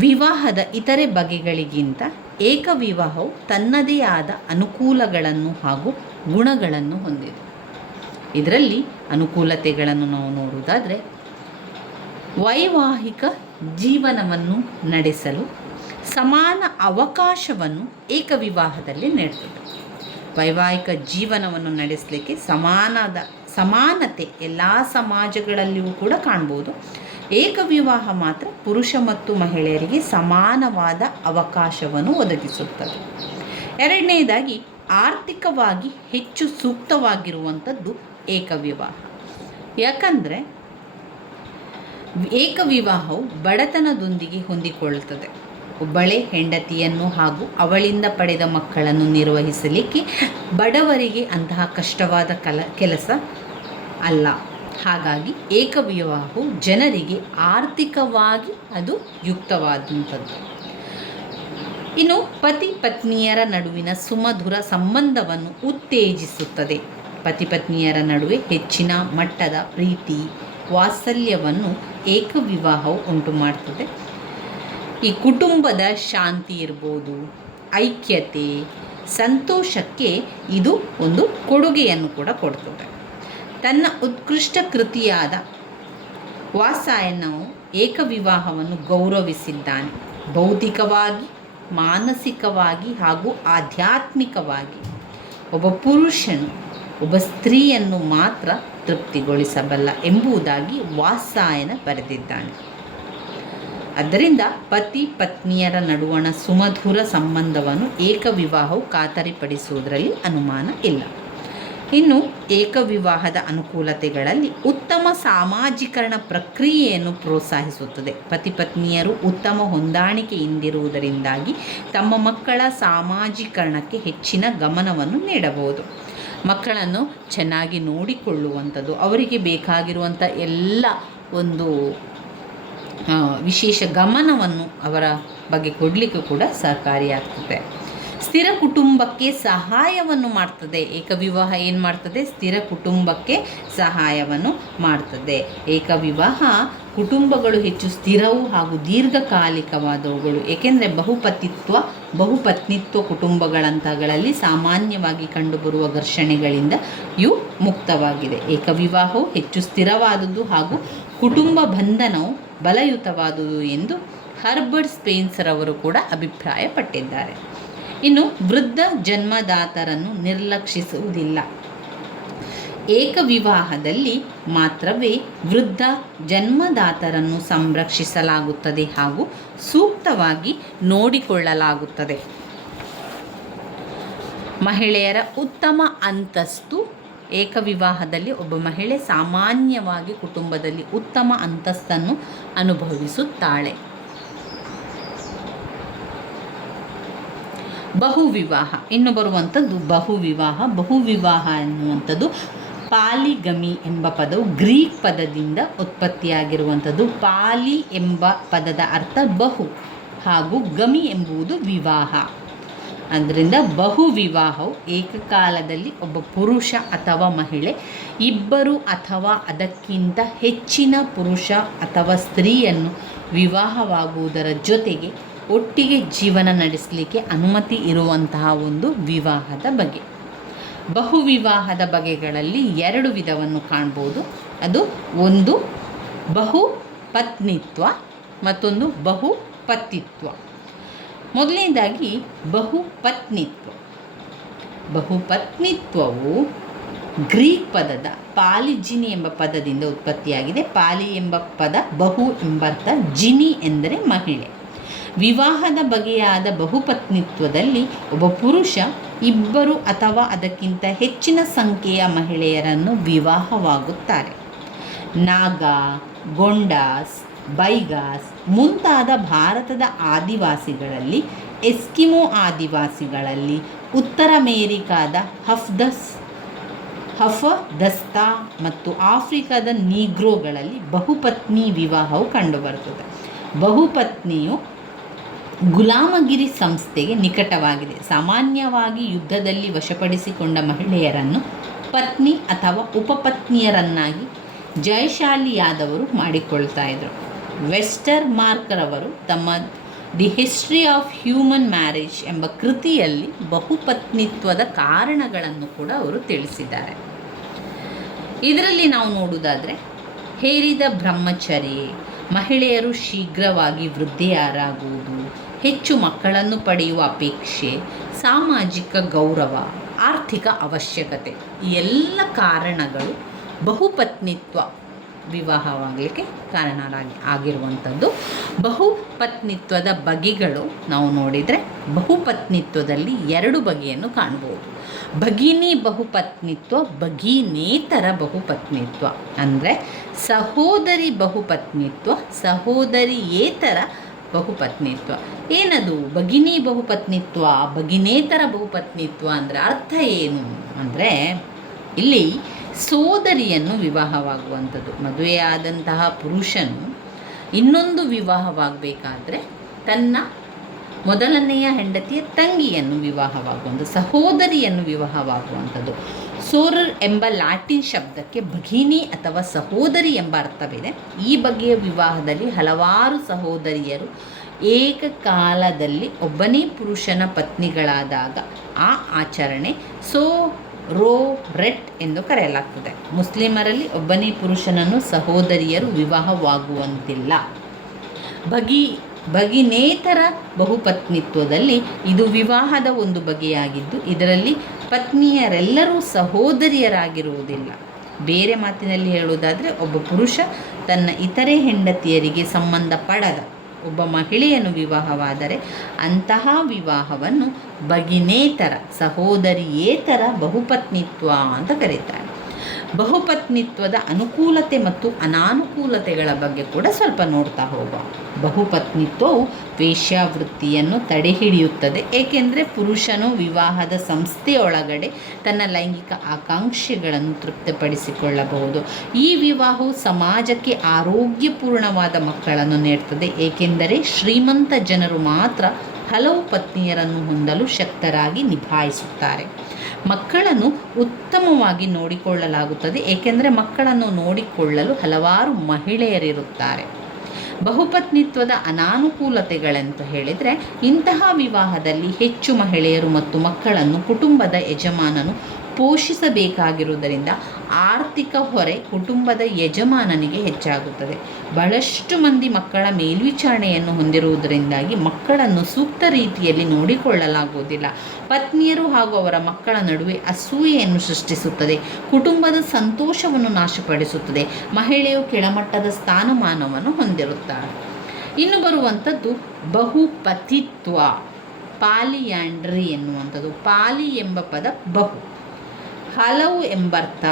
ವಿವಾಹದ ಇತರೆ ಬಗೆಗಳಿಗಿಂತ ಏಕವಿವಾಹವು ತನ್ನದೇ ಆದ ಅನುಕೂಲಗಳನ್ನು ಹಾಗೂ ಗುಣಗಳನ್ನು ಹೊಂದಿದೆ. ಇದರಲ್ಲಿ ಅನುಕೂಲತೆಗಳನ್ನು ನಾವು ನೋಡುವುದಾದರೆ, ವೈವಾಹಿಕ ಜೀವನವನ್ನು ನಡೆಸಲು ಸಮಾನ ಅವಕಾಶವನ್ನು ಏಕವಿವಾಹದಲ್ಲಿ ನೀಡುತ್ತದೆ. ವೈವಾಹಿಕ ಜೀವನವನ್ನು ನಡೆಸಲಿಕ್ಕೆ ಸಮಾನತೆ ಎಲ್ಲ ಸಮಾಜಗಳಲ್ಲಿಯೂ ಕೂಡ ಕಾಣ್ಬೋದು. ಏಕವಿವಾಹ ಮಾತ್ರ ಪುರುಷ ಮತ್ತು ಮಹಿಳೆಯರಿಗೆ ಸಮಾನವಾದ ಅವಕಾಶವನ್ನು ಒದಗಿಸುತ್ತದೆ. ಎರಡನೆಯದಾಗಿ, ಆರ್ಥಿಕವಾಗಿ ಹೆಚ್ಚು ಸೂಕ್ತವಾಗಿರುವಂಥದ್ದು ಏಕವಿವಾಹ. ಯಾಕಂದರೆ ಏಕವಿವಾಹವು ಬಡತನದೊಂದಿಗೆ ಹೊಂದಿಕೊಳ್ಳುತ್ತದೆ. ಒಬ್ಬಳೇ ಹೆಂಡತಿಯನ್ನು ಹಾಗೂ ಅವಳಿಂದ ಪಡೆದ ಮಕ್ಕಳನ್ನು ನಿರ್ವಹಿಸಲಿಕ್ಕೆ ಬಡವರಿಗೆ ಅಂತಹ ಕಷ್ಟವಾದ ಕೆಲಸ ಅಲ್ಲ. ಹಾಗಾಗಿ ಏಕವಿವಾಹವು ಜನರಿಗೆ ಆರ್ಥಿಕವಾಗಿ ಅದು ಯುಕ್ತವಾದಂಥದ್ದು. ಇನ್ನು ಪತಿ ಪತ್ನಿಯರ ನಡುವಿನ ಸುಮಧುರ ಸಂಬಂಧವನ್ನು ಉತ್ತೇಜಿಸುತ್ತದೆ. ಪತಿ ಪತ್ನಿಯರ ನಡುವೆ ಹೆಚ್ಚಿನ ಮಟ್ಟದ ಪ್ರೀತಿ ವಾತ್ಸಲ್ಯವನ್ನು ಏಕವಿವಾಹವು ಉಂಟು ಮಾಡ್ತದೆ. ಈ ಕುಟುಂಬದ ಶಾಂತಿ ಇರ್ಬೋದು, ಐಕ್ಯತೆ, ಸಂತೋಷಕ್ಕೆ ಇದು ಒಂದು ಕೊಡುಗೆಯನ್ನು ಕೂಡ ಕೊಡ್ತದೆ. ತನ್ನ ಉತ್ಕೃಷ್ಟ ಕೃತಿಯಾದ ವಾತ್ಸಾಯನವು ಏಕವಿವಾಹವನ್ನು ಗೌರವಿಸಿದ್ದಾನೆ. ಭೌತಿಕವಾಗಿ, ಮಾನಸಿಕವಾಗಿ ಹಾಗೂ ಆಧ್ಯಾತ್ಮಿಕವಾಗಿ ಒಬ್ಬ ಪುರುಷನು ಒಬ್ಬ ಸ್ತ್ರೀಯನ್ನು ಮಾತ್ರ ತೃಪ್ತಿಗೊಳಿಸಬಲ್ಲ ಎಂಬುದಾಗಿ ವಾತ್ಸಾಯನ ಬರೆದಿದ್ದಾನೆ. ಆದ್ದರಿಂದ ಪತಿ ಪತ್ನಿಯರ ನಡುವಣ ಸುಮಧುರ ಸಂಬಂಧವನ್ನು ಏಕವಿವಾಹವು ಖಾತರಿಪಡಿಸುವುದರಲ್ಲಿ ಅನುಮಾನ ಇಲ್ಲ. ಇನ್ನು ಏಕವಿವಾಹದ ಅನುಕೂಲತೆಗಳಲ್ಲಿ ಉತ್ತಮ ಸಾಮಾಜೀಕರಣ ಪ್ರಕ್ರಿಯೆಯನ್ನು ಪ್ರೋತ್ಸಾಹಿಸುತ್ತದೆ. ಪತಿ ಪತ್ನಿಯರು ಉತ್ತಮ ಹೊಂದಾಣಿಕೆಯಿಂದಿರುವುದರಿಂದಾಗಿ ತಮ್ಮ ಮಕ್ಕಳ ಸಾಮಾಜೀಕರಣಕ್ಕೆ ಹೆಚ್ಚಿನ ಗಮನವನ್ನು ನೀಡಬಹುದು. ಮಕ್ಕಳನ್ನು ಚೆನ್ನಾಗಿ ನೋಡಿಕೊಳ್ಳುವಂಥದ್ದು, ಅವರಿಗೆ ಬೇಕಾಗಿರುವಂಥ ಎಲ್ಲ ಒಂದು ವಿಶೇಷ ಗಮನವನ್ನು ಅವರ ಬಗ್ಗೆ ಕೊಡಲಿಕ್ಕೂ ಕೂಡ ಸಹಕಾರಿಯಾಗ್ತದೆ. ಸ್ಥಿರ ಕುಟುಂಬಕ್ಕೆ ಸಹಾಯವನ್ನು ಮಾಡ್ತದೆ. ಏಕವಿವಾಹ ಏನು ಮಾಡ್ತದೆ? ಸ್ಥಿರ ಕುಟುಂಬಕ್ಕೆ ಸಹಾಯವನ್ನು ಮಾಡ್ತದೆ. ಏಕವಿವಾಹ ಕುಟುಂಬಗಳು ಹೆಚ್ಚು ಸ್ಥಿರವೂ ಹಾಗೂ ದೀರ್ಘಕಾಲಿಕವಾದವುಗಳು. ಏಕೆಂದರೆ ಬಹುಪತ್ನಿತ್ವ ಕುಟುಂಬಗಳಂತಗಳಲ್ಲಿ ಸಾಮಾನ್ಯವಾಗಿ ಕಂಡುಬರುವ ಘರ್ಷಣೆಗಳಿಂದ ಇವು ಮುಕ್ತವಾಗಿದೆ. ಏಕವಿವಾಹವು ಹೆಚ್ಚು ಸ್ಥಿರವಾದುದು ಹಾಗೂ ಕುಟುಂಬ ಬಂಧನವು ಬಲಯುತವಾದುದು ಎಂದು ಹರ್ಬರ್ಟ್ ಸ್ಪೆನ್ಸರ್ ಅವರು ಕೂಡ ಅಭಿಪ್ರಾಯಪಟ್ಟಿದ್ದಾರೆ. ಇನ್ನು ವೃದ್ಧ ಜನ್ಮದಾತರನ್ನು ನಿರ್ಲಕ್ಷಿಸುವುದಿಲ್ಲ. ಏಕವಿವಾಹದಲ್ಲಿ ಮಾತ್ರವೇ ವೃದ್ಧ ಜನ್ಮದಾತರನ್ನು ಸಂರಕ್ಷಿಸಲಾಗುತ್ತದೆ ಹಾಗೂ ಸೂಕ್ತವಾಗಿ ನೋಡಿಕೊಳ್ಳಲಾಗುತ್ತದೆ. ಮಹಿಳೆಯರ ಉತ್ತಮ ಅಂತಸ್ತು. ಏಕವಿವಾಹದಲ್ಲಿ ಒಬ್ಬ ಮಹಿಳೆ ಸಾಮಾನ್ಯವಾಗಿ ಕುಟುಂಬದಲ್ಲಿ ಉತ್ತಮ ಅಂತಸ್ತನ್ನು ಅನುಭವಿಸುತ್ತಾಳೆ. ಬಹುವಿವಾಹ ಇನ್ನು ಬರುವಂಥದ್ದು ಬಹುವಿವಾಹ ಎನ್ನುವಂಥದ್ದು ಪಾಲಿಗಮಿ ಎಂಬ ಪದವು ಗ್ರೀಕ್ ಪದದಿಂದ ಉತ್ಪತ್ತಿಯಾಗಿರುವಂಥದ್ದು. ಪಾಲಿ ಎಂಬ ಪದದ ಅರ್ಥ ಬಹು ಹಾಗೂ ಗಮಿ ಎಂಬುದು ವಿವಾಹ. ಆದ್ದರಿಂದ ಬಹುವಿವಾಹವು ಏಕಕಾಲದಲ್ಲಿ ಒಬ್ಬ ಪುರುಷ ಅಥವಾ ಮಹಿಳೆ, ಇಬ್ಬರು ಅಥವಾ ಅದಕ್ಕಿಂತ ಹೆಚ್ಚಿನ ಪುರುಷ ಅಥವಾ ಸ್ತ್ರೀಯನ್ನು ವಿವಾಹವಾಗುವುದರ ಜೊತೆಗೆ ಒಟ್ಟಿಗೆ ಜೀವನ ನಡೆಸಲಿಕ್ಕೆ ಅನುಮತಿ ಇರುವಂತಹ ಒಂದು ವಿವಾಹದ ಬಗೆ. ಬಹುವಿವಾಹದ ಬಗೆಗಳಲ್ಲಿ 2 ವಿಧವನ್ನು ಕಾಣ್ಬೋದು. ಅದು ಒಂದು ಬಹುಪತ್ನಿತ್ವ, ಮತ್ತೊಂದು ಬಹುಪತಿತ್ವ. ಮೊದಲನೇದಾಗಿ ಬಹುಪತ್ನಿತ್ವವು ಗ್ರೀಕ್ ಪದದ ಪಾಲಿಜಿನಿ ಎಂಬ ಪದದಿಂದ ಉತ್ಪತ್ತಿಯಾಗಿದೆ. ಪಾಲಿ ಎಂಬ ಪದ ಬಹು ಎಂಬರ್ಥ, ಜಿನಿ ಎಂದರೆ ಮಹಿಳೆ. ವಿವಾಹದ ಬಗೆಯಾದ ಬಹುಪತ್ನಿತ್ವದಲ್ಲಿ ಒಬ್ಬ ಪುರುಷ ಇಬ್ಬರು ಅಥವಾ ಅದಕ್ಕಿಂತ ಹೆಚ್ಚಿನ ಸಂಖ್ಯೆಯ ಮಹಿಳೆಯರನ್ನು ವಿವಾಹವಾಗುತ್ತಾರೆ. ನಾಗಾ, ಗೊಂಡಾಸ್, ಬೈಗಾಸ್ ಮುಂತಾದ ಭಾರತದ ಆದಿವಾಸಿಗಳಲ್ಲಿ, ಎಸ್ಕಿಮೋ ಆದಿವಾಸಿಗಳಲ್ಲಿ, ಉತ್ತರ ಅಮೇರಿಕಾದ ಹಫದಸ್ತಾ ಮತ್ತು ಆಫ್ರಿಕಾದ ನೀಗ್ರೋಗಳಲ್ಲಿ ಬಹುಪತ್ನಿ ವಿವಾಹವು ಕಂಡುಬರುತ್ತದೆ. ಬಹುಪತ್ನಿಯು ಗುಲಾಮಗಿರಿ ಸಂಸ್ಥೆಗೆ ನಿಕಟವಾಗಿದೆ. ಸಾಮಾನ್ಯವಾಗಿ ಯುದ್ಧದಲ್ಲಿ ವಶಪಡಿಸಿಕೊಂಡ ಮಹಿಳೆಯರನ್ನು ಪತ್ನಿ ಅಥವಾ ಉಪಪತ್ನಿಯರನ್ನಾಗಿ ಜಯಶಾಲಿಯಾದವರು ಮಾಡಿಕೊಳ್ತಾ ಇದ್ದರು. ವೆಸ್ಟರ್ ಮಾರ್ಕ್ರವರು ತಮ್ಮ the history of human marriage ಎಂಬ ಕೃತಿಯಲ್ಲಿ ಬಹುಪತ್ನಿತ್ವದ ಕಾರಣಗಳನ್ನು ಕೂಡ ಅವರು ತಿಳಿಸಿದ್ದಾರೆ. ಇದರಲ್ಲಿ ನಾವು ನೋಡುವುದಾದರೆ, ಹೇರಿದ ಬ್ರಹ್ಮಚರ್ಯೆ, ಮಹಿಳೆಯರು ಶೀಘ್ರವಾಗಿ ವೃದ್ಧೆಯರಾಗುವುದು, ಹೆಚ್ಚು ಮಕ್ಕಳನ್ನು ಪಡೆಯುವ ಅಪೇಕ್ಷೆ, ಸಾಮಾಜಿಕ ಗೌರವ, ಆರ್ಥಿಕ ಅವಶ್ಯಕತೆ, ಈ ಎಲ್ಲ ಕಾರಣಗಳು ಬಹುಪತ್ನಿತ್ವ ವಿವಾಹವಾಗಲಿಕ್ಕೆ ಕಾರಣ ಆಗಿರುವಂಥದ್ದು. ಬಹುಪತ್ನಿತ್ವದ ಬಗೆಗಳು ನಾವು ನೋಡಿದರೆ, ಬಹುಪತ್ನಿತ್ವದಲ್ಲಿ 2 ಬಗೆಯನ್ನು ಕಾಣ್ಬೋದು. ಭಗಿನಿ ಬಹುಪತ್ನಿತ್ವ, ಭಗಿನೇತರ ಬಹುಪತ್ನಿತ್ವ. ಅಂದರೆ ಸಹೋದರಿ ಬಹುಪತ್ನಿತ್ವ, ಸಹೋದರಿಯೇತರ ಬಹುಪತ್ನಿತ್ವ. ಏನದು ಭಗಿನಿ ಬಹುಪತ್ನಿತ್ವ, ಭಗಿನೇತರ ಬಹುಪತ್ನಿತ್ವ ಅಂದರೆ ಅರ್ಥ ಏನು ಅಂದರೆ, ಇಲ್ಲಿ ಸೋದರಿಯನ್ನು ವಿವಾಹವಾಗುವಂಥದ್ದು. ಮದುವೆಯಾದಂತಹ ಪುರುಷನು ಇನ್ನೊಂದು ವಿವಾಹವಾಗಬೇಕಾದ್ರೆ ತನ್ನ ಮೊದಲನೆಯ ಹೆಂಡತಿಯ ತಂಗಿಯನ್ನು ವಿವಾಹವಾಗುವಂಥ ಸಹೋದರಿಯನ್ನು ವಿವಾಹವಾಗುವಂಥದ್ದು. ಸೋರರ್ ಎಂಬ ಲ್ಯಾಟಿನ್ ಶಬ್ದಕ್ಕೆ ಭಗಿನಿ ಅಥವಾ ಸಹೋದರಿ ಎಂಬ ಅರ್ಥವಿದೆ. ಈ ಬಗೆಯ ವಿವಾಹದಲ್ಲಿ ಹಲವಾರು ಸಹೋದರಿಯರು ಏಕಕಾಲದಲ್ಲಿ ಒಬ್ಬನೇ ಪುರುಷನ ಪತ್ನಿಗಳಾದಾಗ ಆ ಆಚರಣೆ ಸೋರೋರೆಟ್ ಎಂದು ಕರೆಯಲಾಗ್ತದೆ. ಮುಸ್ಲಿಮರಲ್ಲಿ ಒಬ್ಬನೇ ಪುರುಷನನ್ನು ಸಹೋದರಿಯರು ವಿವಾಹವಾಗುವಂತಿಲ್ಲ. ಭಗಿನೇತರ ಬಹುಪತ್ನಿತ್ವದಲ್ಲಿ ಇದು ವಿವಾಹದ ಒಂದು ಬಗೆಯಾಗಿದ್ದು, ಇದರಲ್ಲಿ ಪತ್ನಿಯರೆಲ್ಲರೂ ಸಹೋದರಿಯರಾಗಿರುವುದಿಲ್ಲ. ಬೇರೆ ಮಾತಿನಲ್ಲಿ ಹೇಳುವುದಾದರೆ, ಒಬ್ಬ ಪುರುಷ ತನ್ನ ಇತರೆ ಹೆಂಡತಿಯರಿಗೆ ಸಂಬಂಧಪಡದ ಒಬ್ಬ ಮಹಿಳೆಯನ್ನು ವಿವಾಹವಾದರೆ ಅಂತಹ ವಿವಾಹವನ್ನು ಭಗಿನೇತರ ಸಹೋದರಿಯೇತರ ಬಹುಪತ್ನಿತ್ವ ಅಂತ ಕರೀತಾರೆ. ಬಹುಪತ್ನಿತ್ವದ ಅನುಕೂಲತೆ ಮತ್ತು ಅನಾನುಕೂಲತೆಗಳ ಬಗ್ಗೆ ಕೂಡ ಸ್ವಲ್ಪ ನೋಡ್ತಾ ಹೋಗುವ. ಬಹುಪತ್ನಿತ್ವವು ವೇಶ್ಯಾವೃತ್ತಿಯನ್ನು ತಡೆಹಿಡಿಯುತ್ತದೆ, ಏಕೆಂದರೆ ಪುರುಷನು ವಿವಾಹದ ಸಂಸ್ಥೆಯೊಳಗಡೆ ತನ್ನ ಲೈಂಗಿಕ ಆಕಾಂಕ್ಷೆಗಳನ್ನು ತೃಪ್ತಿಪಡಿಸಿಕೊಳ್ಳಬಹುದು. ಈ ವಿವಾಹವು ಸಮಾಜಕ್ಕೆ ಆರೋಗ್ಯಪೂರ್ಣವಾದ ಮಕ್ಕಳನ್ನು ನೀಡುತ್ತದೆ, ಏಕೆಂದರೆ ಶ್ರೀಮಂತ ಜನರು ಮಾತ್ರ ಹಲವು ಪತ್ನಿಯರನ್ನು ಹೊಂದಲು ಶಕ್ತರಾಗಿ ನಿಭಾಯಿಸುತ್ತಾರೆ. ಮಕ್ಕಳನ್ನು ಉತ್ತಮವಾಗಿ ನೋಡಿಕೊಳ್ಳಲಾಗುತ್ತದೆ, ಏಕೆಂದರೆ ಮಕ್ಕಳನ್ನು ನೋಡಿಕೊಳ್ಳಲು ಹಲವಾರು ಮಹಿಳೆಯರಿರುತ್ತಾರೆ. ಬಹುಪತ್ನಿತ್ವದ ಅನಾನುಕೂಲತೆಗಳೆಂತ ಹೇಳಿದರೆ, ಇಂತಹ ವಿವಾಹದಲ್ಲಿ ಹೆಚ್ಚು ಮಹಿಳೆಯರು ಮತ್ತು ಮಕ್ಕಳನ್ನು ಕುಟುಂಬದ ಯಜಮಾನನು ಪೋಷಿಸಬೇಕಾಗಿರುವುದರಿಂದ ಆರ್ಥಿಕ ಹೊರೆ ಕುಟುಂಬದ ಯಜಮಾನನಿಗೆ ಹೆಚ್ಚಾಗುತ್ತದೆ. ಬಹಳಷ್ಟು ಮಂದಿ ಮಕ್ಕಳ ಮೇಲ್ವಿಚಾರಣೆಯನ್ನು ಹೊಂದಿರುವುದರಿಂದಾಗಿ ಮಕ್ಕಳನ್ನು ಸೂಕ್ತ ರೀತಿಯಲ್ಲಿ ನೋಡಿಕೊಳ್ಳಲಾಗುವುದಿಲ್ಲ. ಪತ್ನಿಯರು ಹಾಗೂ ಅವರ ಮಕ್ಕಳ ನಡುವೆ ಅಸೂಯೆಯನ್ನು ಸೃಷ್ಟಿಸುತ್ತದೆ, ಕುಟುಂಬದ ಸಂತೋಷವನ್ನು ನಾಶಪಡಿಸುತ್ತದೆ. ಮಹಿಳೆಯು ಕೆಳಮಟ್ಟದ ಸ್ಥಾನಮಾನವನ್ನು ಹೊಂದಿರುತ್ತಾಳೆ. ಇನ್ನು ಬರುವಂಥದ್ದು ಬಹುಪತಿತ್ವ, ಪಾಲಿಯಾಂಡ್ರಿ ಎನ್ನುವಂಥದ್ದು. ಪಾಲಿ ಎಂಬ ಪದ ಬಹು, ಹಲವು ಎಂಬರ್ಥ,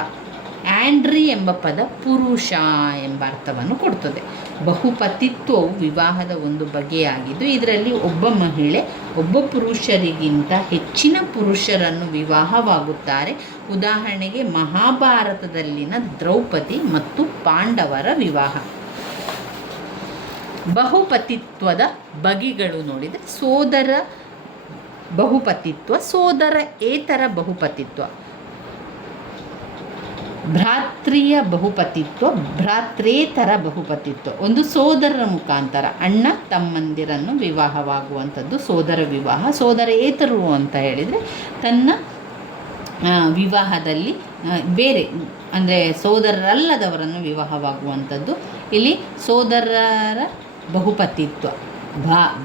ಆ್ಯಂಡ್ರಿ ಎಂಬ ಪದ ಪುರುಷ ಎಂಬ ಅರ್ಥವನ್ನು ಕೊಡ್ತದೆ. ಬಹುಪತಿತ್ವವು ವಿವಾಹದ ಒಂದು ಬಗೆಯಾಗಿದ್ದು, ಇದರಲ್ಲಿ ಒಬ್ಬ ಮಹಿಳೆ ಒಬ್ಬ ಪುರುಷರಿಗಿಂತ ಹೆಚ್ಚಿನ ಪುರುಷರನ್ನು ವಿವಾಹವಾಗುತ್ತಾರೆ. ಉದಾಹರಣೆಗೆ ಮಹಾಭಾರತದಲ್ಲಿನ ದ್ರೌಪದಿ ಮತ್ತು ಪಾಂಡವರ ವಿವಾಹ. ಬಹುಪತಿತ್ವದ ಬಗೆಗಳು ನೋಡಿದರೆ ಸೋದರ ಬಹುಪತಿತ್ವ, ಸೋದರೇತರ ಬಹುಪತಿತ್ವ, ಭ್ರಾತೃಯ ಬಹುಪತಿತ್ವ, ಭ್ರಾತೃೇತರ ಬಹುಪತಿತ್ವ. ಒಂದು ಸೋದರರ ಮುಖಾಂತರ ಅಣ್ಣ ತಮ್ಮಂದಿರನ್ನು ವಿವಾಹವಾಗುವಂಥದ್ದು ಸೋದರ ವಿವಾಹ. ಸೋದರೇತರು ಅಂತ ಹೇಳಿದರೆ ತನ್ನ ವಿವಾಹದಲ್ಲಿ ಬೇರೆ ಅಂದರೆ ಸೋದರರಲ್ಲದವರನ್ನು ವಿವಾಹವಾಗುವಂಥದ್ದು. ಇಲ್ಲಿ ಸೋದರರ ಬಹುಪತಿತ್ವ,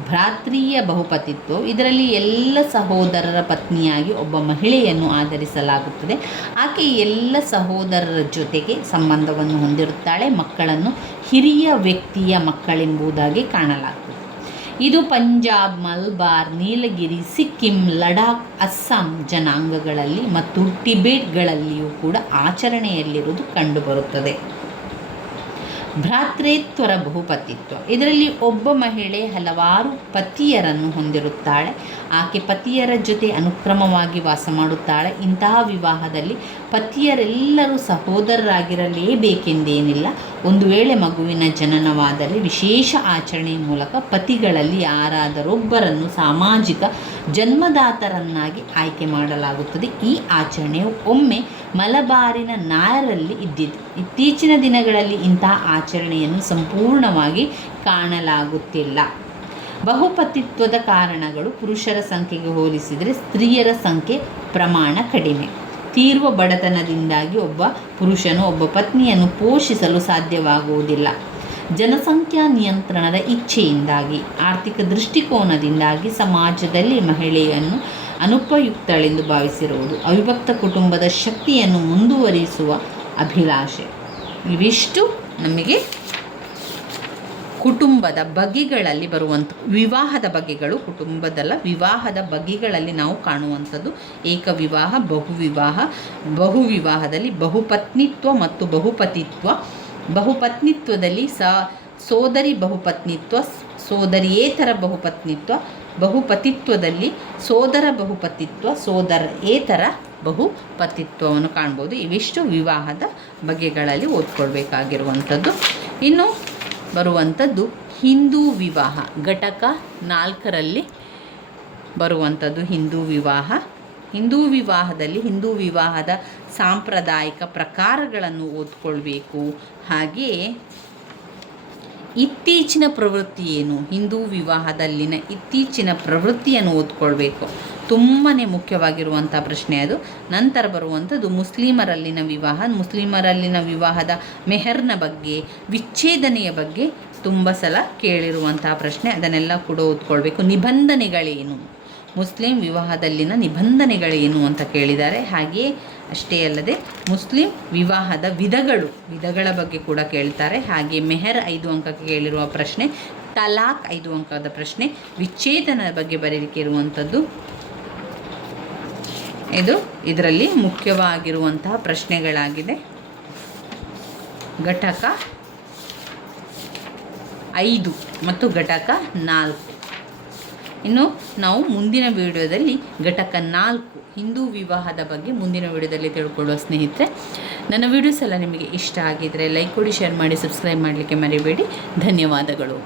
ಭ್ರಾತೃಯ ಬಹುಪತಿತ್ವ. ಇದರಲ್ಲಿ ಎಲ್ಲ ಸಹೋದರರ ಪತ್ನಿಯಾಗಿ ಒಬ್ಬ ಮಹಿಳೆಯನ್ನು ಆಧರಿಸಲಾಗುತ್ತದೆ. ಆಕೆ ಎಲ್ಲ ಸಹೋದರರ ಜೊತೆಗೆ ಸಂಬಂಧವನ್ನು ಹೊಂದಿರುತ್ತಾಳೆ. ಮಕ್ಕಳನ್ನು ಹಿರಿಯ ವ್ಯಕ್ತಿಯ ಮಕ್ಕಳೆಂಬುದಾಗಿ ಕಾಣಲಾಗುತ್ತದೆ. ಇದು ಪಂಜಾಬ್, ಮಲಬಾರ್, ನೀಲಗಿರಿ, ಸಿಕ್ಕಿಂ, ಲಡಾಖ್, ಅಸ್ಸಾಂ ಜನಾಂಗಗಳಲ್ಲಿ ಮತ್ತು ಟಿಬೆಟ್ಗಳಲ್ಲಿಯೂ ಕೂಡ ಆಚರಣೆಯಲ್ಲಿರುವುದು ಕಂಡುಬರುತ್ತದೆ. ಭ್ರಾತೃೇತರ ಬಹುಪತಿತ್ವ, ಇದರಲ್ಲಿ ಒಬ್ಬ ಮಹಿಳೆ ಹಲವಾರು ಪತಿಯರನ್ನು ಹೊಂದಿರುತ್ತಾಳೆ. ಆಕೆ ಪತಿಯರ ಜೊತೆ ಅನುಕ್ರಮವಾಗಿ ವಾಸ ಮಾಡುತ್ತಾಳೆ. ಇಂತಹ ವಿವಾಹದಲ್ಲಿ ಪತಿಯರೆಲ್ಲರೂ ಸಹೋದರರಾಗಿರಲೇಬೇಕೆಂದೇನಿಲ್ಲ. ಒಂದು ವೇಳೆ ಮಗುವಿನ ಜನನವಾದಲ್ಲಿ ವಿಶೇಷ ಆಚರಣೆಯ ಮೂಲಕ ಪತಿಗಳಲ್ಲಿ ಯಾರಾದರೊಬ್ಬರನ್ನು ಸಾಮಾಜಿಕ ಜನ್ಮದಾತರನ್ನಾಗಿ ಆಯ್ಕೆ ಮಾಡಲಾಗುತ್ತದೆ. ಈ ಆಚರಣೆಯು ಒಮ್ಮೆ ಮಲಬಾರಿನ ನಾಯರಲ್ಲಿ ಇದ್ದಿತು. ಇತ್ತೀಚಿನ ದಿನಗಳಲ್ಲಿ ಇಂತಹ ಆಚರಣೆಯನ್ನು ಸಂಪೂರ್ಣವಾಗಿ ಕಾಣಲಾಗುತ್ತಿಲ್ಲ. ಬಹುಪತಿತ್ವದ ಕಾರಣಗಳು: ಪುರುಷರ ಸಂಖ್ಯೆಗೆ ಹೋಲಿಸಿದರೆ ಸ್ತ್ರೀಯರ ಸಂಖ್ಯೆ ಪ್ರಮಾಣ ಕಡಿಮೆ. ತೀವ್ರ ಬಡತನದಿಂದಾಗಿ ಒಬ್ಬ ಪುರುಷನು ಒಬ್ಬ ಪತ್ನಿಯನ್ನು ಪೋಷಿಸಲು ಸಾಧ್ಯವಾಗುವುದಿಲ್ಲ. ಜನಸಂಖ್ಯಾ ನಿಯಂತ್ರಣದ ಇಚ್ಛೆಯಿಂದಾಗಿ, ಆರ್ಥಿಕ ದೃಷ್ಟಿಕೋನದಿಂದಾಗಿ ಸಮಾಜದಲ್ಲಿ ಮಹಿಳೆಯನ್ನು ಅನುಪಯುಕ್ತಳೆಂದು ಭಾವಿಸಿರುವುದು, ಅವಿಭಕ್ತ ಕುಟುಂಬದ ಶಕ್ತಿಯನ್ನು ಮುಂದುವರಿಸುವ ಅಭಿಲಾಷೆ. ಇವಿಷ್ಟು ನಮಗೆ ಕುಟುಂಬದ ಬಗೆಗಳಲ್ಲಿ ಬರುವಂಥ ವಿವಾಹದ ಬಗೆಗಳು. ಕುಟುಂಬದಲ್ಲ, ವಿವಾಹದ ಬಗೆಗಳಲ್ಲಿ ನಾವು ಕಾಣುವಂಥದ್ದು ಏಕವಿವಾಹ, ಬಹುವಿವಾಹ. ಬಹುವಿವಾಹದಲ್ಲಿ ಬಹುಪತ್ನಿತ್ವ ಮತ್ತು ಬಹುಪತಿತ್ವ. ಬಹುಪತ್ನಿತ್ವದಲ್ಲಿ ಸೋದರಿ ಬಹುಪತ್ನಿತ್ವ, ಸೋದರಿಯೇತರ ಬಹುಪತ್ನಿತ್ವ. ಬಹುಪತಿತ್ವದಲ್ಲಿ ಸೋದರ ಬಹುಪತಿತ್ವ, ಸೋದರೇತರ ಬಹುಪತಿತ್ವವನ್ನು ಕಾಣ್ಬೋದು. ಇವಿಷ್ಟು ವಿವಾಹದ ಬಗೆಗಳಲ್ಲಿ ಓದ್ಕೊಳ್ಬೇಕಾಗಿರುವಂಥದ್ದು. ಇನ್ನು ಬರುವಂಥದ್ದು ಹಿಂದೂ ವಿವಾಹ. ಘಟಕ 4ರಲ್ಲಿ ಬರುವಂಥದ್ದು ಹಿಂದೂ ವಿವಾಹ. ಹಿಂದೂ ವಿವಾಹದಲ್ಲಿ ಹಿಂದೂ ವಿವಾಹದ ಸಾಂಪ್ರದಾಯಿಕ ಪ್ರಕಾರಗಳನ್ನು ಓದ್ಕೊಳ್ಬೇಕು. ಹಾಗೆಯೇ ಇತ್ತೀಚಿನ ಪ್ರವೃತ್ತಿ ಏನು, ಹಿಂದೂ ವಿವಾಹದಲ್ಲಿನ ಇತ್ತೀಚಿನ ಪ್ರವೃತ್ತಿಯನ್ನು ಓದ್ಕೊಳ್ಬೇಕು. ತುಂಬಾ ಮುಖ್ಯವಾಗಿರುವಂಥ ಪ್ರಶ್ನೆ ಅದು. ನಂತರ ಬರುವಂಥದ್ದು ಮುಸ್ಲಿಮರಲ್ಲಿನ ವಿವಾಹದ ಮೆಹರ್ನ ಬಗ್ಗೆ, ವಿಚ್ಛೇದನೆಯ ಬಗ್ಗೆ ತುಂಬ ಸಲ ಕೇಳಿರುವಂತಹ ಪ್ರಶ್ನೆ. ಅದನ್ನೆಲ್ಲ ಕೂಡ ಓದ್ಕೊಳ್ಬೇಕು. ನಿಬಂಧನೆಗಳೇನು, ಮುಸ್ಲಿಂ ವಿವಾಹದಲ್ಲಿನ ನಿಬಂಧನೆಗಳೇನು ಅಂತ ಕೇಳಿದ್ದಾರೆ. ಹಾಗೆಯೇ ಅಷ್ಟೇ ಅಲ್ಲದೆ ಮುಸ್ಲಿಂ ವಿವಾಹದ ವಿಧಗಳ ಬಗ್ಗೆ ಕೂಡ ಕೇಳ್ತಾರೆ. ಹಾಗೆ ಮೆಹರ್ 5 ಅಂಕಕ್ಕೆ ಕೇಳಿರುವ ಪ್ರಶ್ನೆ, ತಲಾಕ್ 5 ಅಂಕದ ಪ್ರಶ್ನೆ, ವಿಚ್ಛೇದನದ ಬಗ್ಗೆ ಬರೀಲಿಕ್ಕೆ ಇರುವಂಥದ್ದು. ಇದು ಇದರಲ್ಲಿ ಮುಖ್ಯವಾಗಿರುವಂತಹ ಪ್ರಶ್ನೆಗಳಾಗಿದೆ. ಘಟಕ 5 ಮತ್ತು ಘಟಕ 4. ಇನ್ನು ನಾವು ಮುಂದಿನ ವಿಡಿಯೋದಲ್ಲಿ ಘಟಕ 4 ಹಿಂದೂ ವಿವಾಹದ ಬಗ್ಗೆ ಮುಂದಿನ ವಿಡಿಯೋದಲ್ಲಿ ತಿಳ್ಕೊಳ್ಳುವ ಸ್ನೇಹಿತರೆ. ನನ್ನ ವಿಡಿಯೋಸ್ ಎಲ್ಲ ನಿಮಗೆ ಇಷ್ಟ ಆಗಿದ್ದರೆ ಲೈಕ್ ಕೊಡಿ, ಶೇರ್ ಮಾಡಿ, ಸಬ್ಸ್ಕ್ರೈಬ್ ಮಾಡಲಿಕ್ಕೆ ಮರಿಬೇಡಿ. ಧನ್ಯವಾದಗಳು.